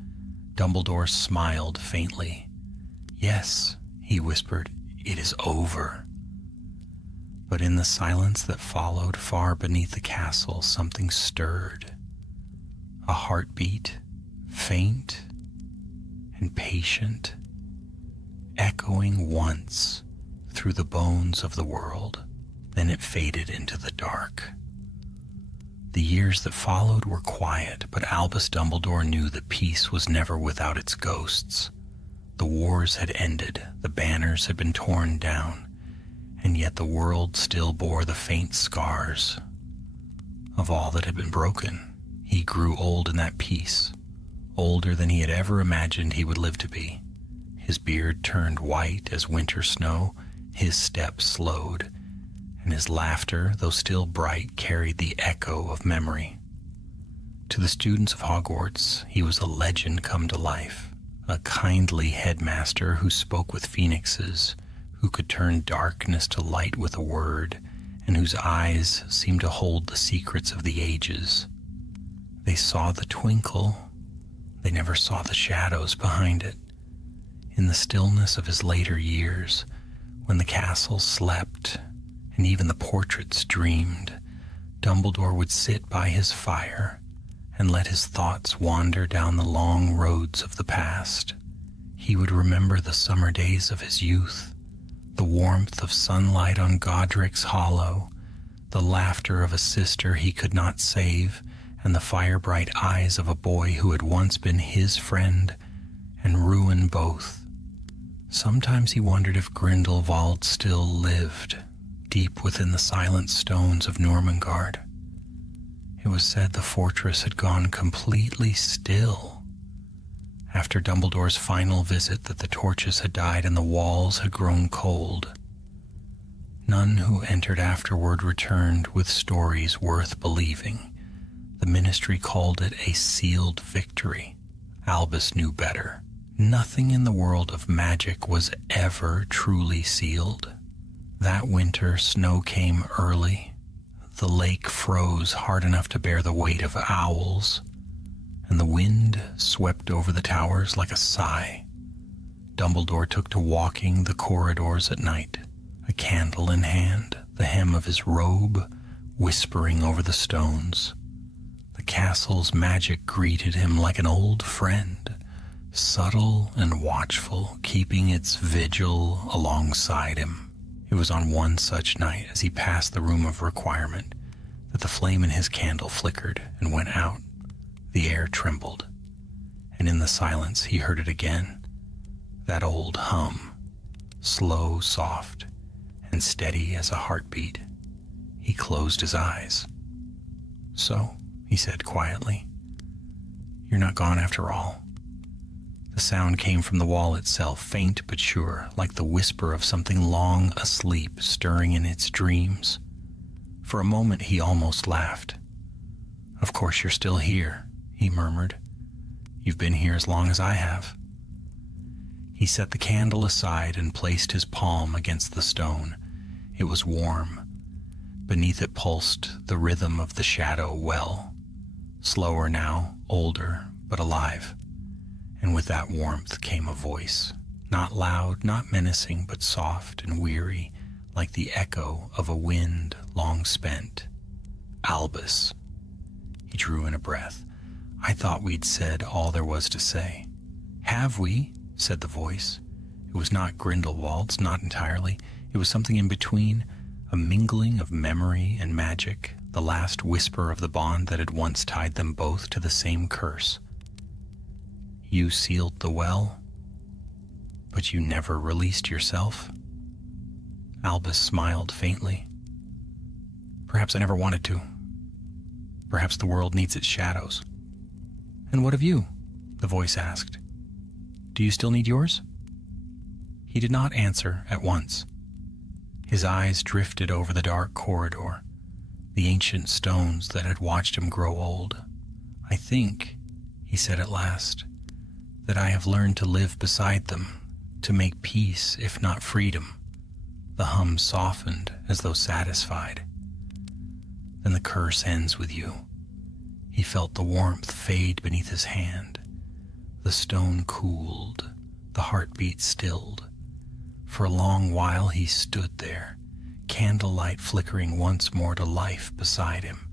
Dumbledore smiled faintly. "Yes," he whispered, "it is over." But in the silence that followed far beneath the castle, something stirred. A heartbeat, faint and patient, echoing once through the bones of the world. Then it faded into the dark. The years that followed were quiet, but Albus Dumbledore knew that peace was never without its ghosts. The wars had ended, the banners had been torn down, and yet the world still bore the faint scars of all that had been broken. He grew old in that peace, older than he had ever imagined he would live to be. His beard turned white as winter snow, his step slowed, and his laughter, though still bright, carried the echo of memory. To the students of Hogwarts, he was a legend come to life, a kindly headmaster who spoke with phoenixes, who could turn darkness to light with a word, and whose eyes seemed to hold the secrets of the ages. They saw the twinkle, they never saw the shadows behind it. In the stillness of his later years, when the castle slept and even the portraits dreamed, Dumbledore would sit by his fire and let his thoughts wander down the long roads of the past. He would remember the summer days of his youth, the warmth of sunlight on Godric's Hollow, the laughter of a sister he could not save, and the fire-bright eyes of a boy who had once been his friend and ruined both. Sometimes he wondered if Grindelwald still lived, deep within the silent stones of Normangard. It was said the fortress had gone completely still. After Dumbledore's final visit, that the torches had died and the walls had grown cold. None who entered afterward returned with stories worth believing. The Ministry called it a sealed victory. Albus knew better. Nothing in the world of magic was ever truly sealed. That winter, snow came early. The lake froze hard enough to bear the weight of owls, and the wind swept over the towers like a sigh. Dumbledore took to walking the corridors at night, a candle in hand, the hem of his robe whispering over the stones. The castle's magic greeted him like an old friend, subtle and watchful, keeping its vigil alongside him. It was on one such night, as he passed the room of requirement, that the flame in his candle flickered and went out. The air trembled, and in the silence he heard it again, that old hum, slow, soft, and steady as a heartbeat. He closed his eyes. "So," he said quietly, "you're not gone after all." The sound came from the wall itself, faint but sure, like the whisper of something long asleep stirring in its dreams. For a moment he almost laughed. "Of course you're still here," he murmured. "You've been here as long as I have." He set the candle aside and placed his palm against the stone. It was warm. Beneath it pulsed the rhythm of the shadow well, slower now, older, but alive. And with that warmth came a voice, not loud, not menacing, but soft and weary, like the echo of a wind long spent. "Albus." He drew in a breath. "I thought we'd said all there was to say." "Have we?" said the voice. It was not Grindelwald's, not entirely. It was something in between, a mingling of memory and magic, the last whisper of the bond that had once tied them both to the same curse. "You sealed the well, but you never released yourself?" Albus smiled faintly. "Perhaps I never wanted to. Perhaps the world needs its shadows." "And what of you?" the voice asked. "Do you still need yours?" He did not answer at once. His eyes drifted over the dark corridor, the ancient stones that had watched him grow old. "I think," he said at last, "that I have learned to live beside them, to make peace, if not freedom." The hum softened as though satisfied. "Then the curse ends with you." He felt the warmth fade beneath his hand. The stone cooled, the heartbeat stilled. For a long while he stood there, candlelight flickering once more to life beside him,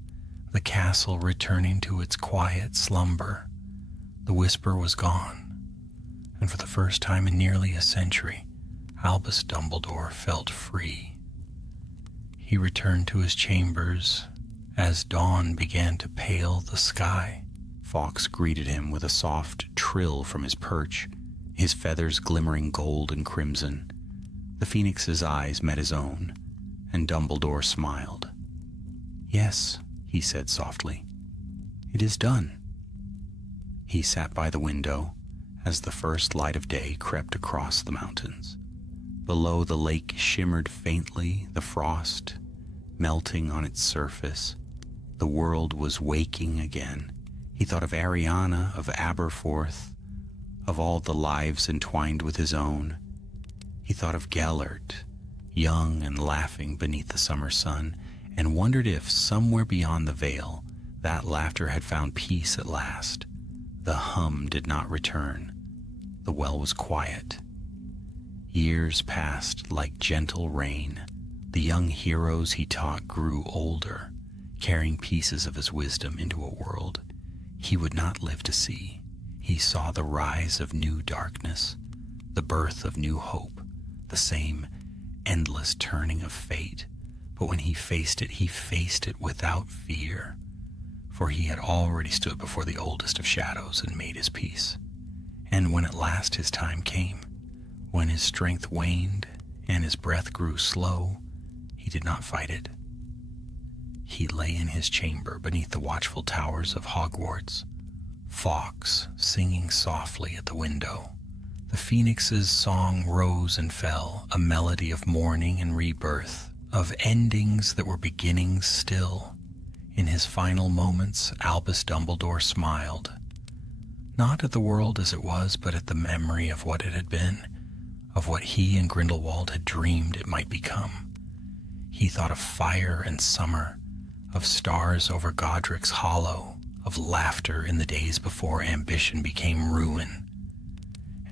the castle returning to its quiet slumber. The whisper was gone, and for the first time in nearly a century, Albus Dumbledore felt free. He returned to his chambers as dawn began to pale the sky. Fawkes greeted him with a soft trill from his perch, his feathers glimmering gold and crimson. The phoenix's eyes met his own, and Dumbledore smiled. "Yes," he said softly, "it is done." He sat by the window as the first light of day crept across the mountains. Below, the lake shimmered faintly, the frost melting on its surface. The world was waking again. He thought of Ariana, of Aberforth, of all the lives entwined with his own. He thought of Gellert, young and laughing beneath the summer sun, and wondered if, somewhere beyond the veil, that laughter had found peace at last. The hum did not return. The well was quiet. Years passed like gentle rain. The young heroes he taught grew older, carrying pieces of his wisdom into a world he would not live to see. He saw the rise of new darkness, the birth of new hope, the same endless turning of fate. But when he faced it without fear, for he had already stood before the oldest of shadows and made his peace. And when at last his time came, when his strength waned and his breath grew slow, he did not fight it. He lay in his chamber beneath the watchful towers of Hogwarts, Fawkes singing softly at the window. The phoenix's song rose and fell, a melody of mourning and rebirth, of endings that were beginnings still. In his final moments, Albus Dumbledore smiled, not at the world as it was, but at the memory of what it had been, of what he and Grindelwald had dreamed it might become. He thought of fire and summer, of stars over Godric's Hollow, of laughter in the days before ambition became ruin.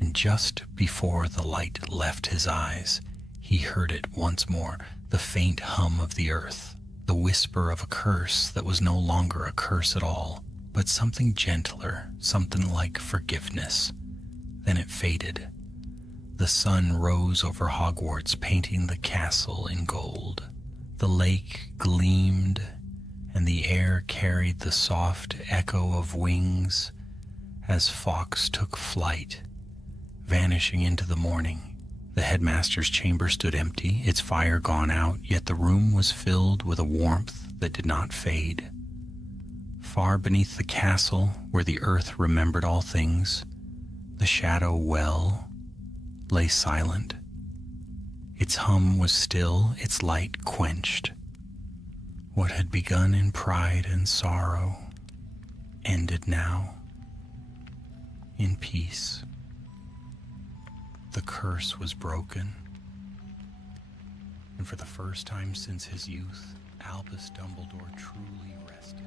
And just before the light left his eyes, he heard it once more, the faint hum of the earth, the whisper of a curse that was no longer a curse at all, but something gentler, something like forgiveness. Then it faded. The sun rose over Hogwarts, painting the castle in gold. The lake gleamed, and the air carried the soft echo of wings as Fawkes took flight, vanishing into the morning. The headmaster's chamber stood empty, its fire gone out, yet the room was filled with a warmth that did not fade. Far beneath the castle, where the earth remembered all things, the shadow well lay silent. Its hum was still, its light quenched. What had begun in pride and sorrow ended now in peace. The curse was broken, and for the first time since his youth, Albus Dumbledore truly rested.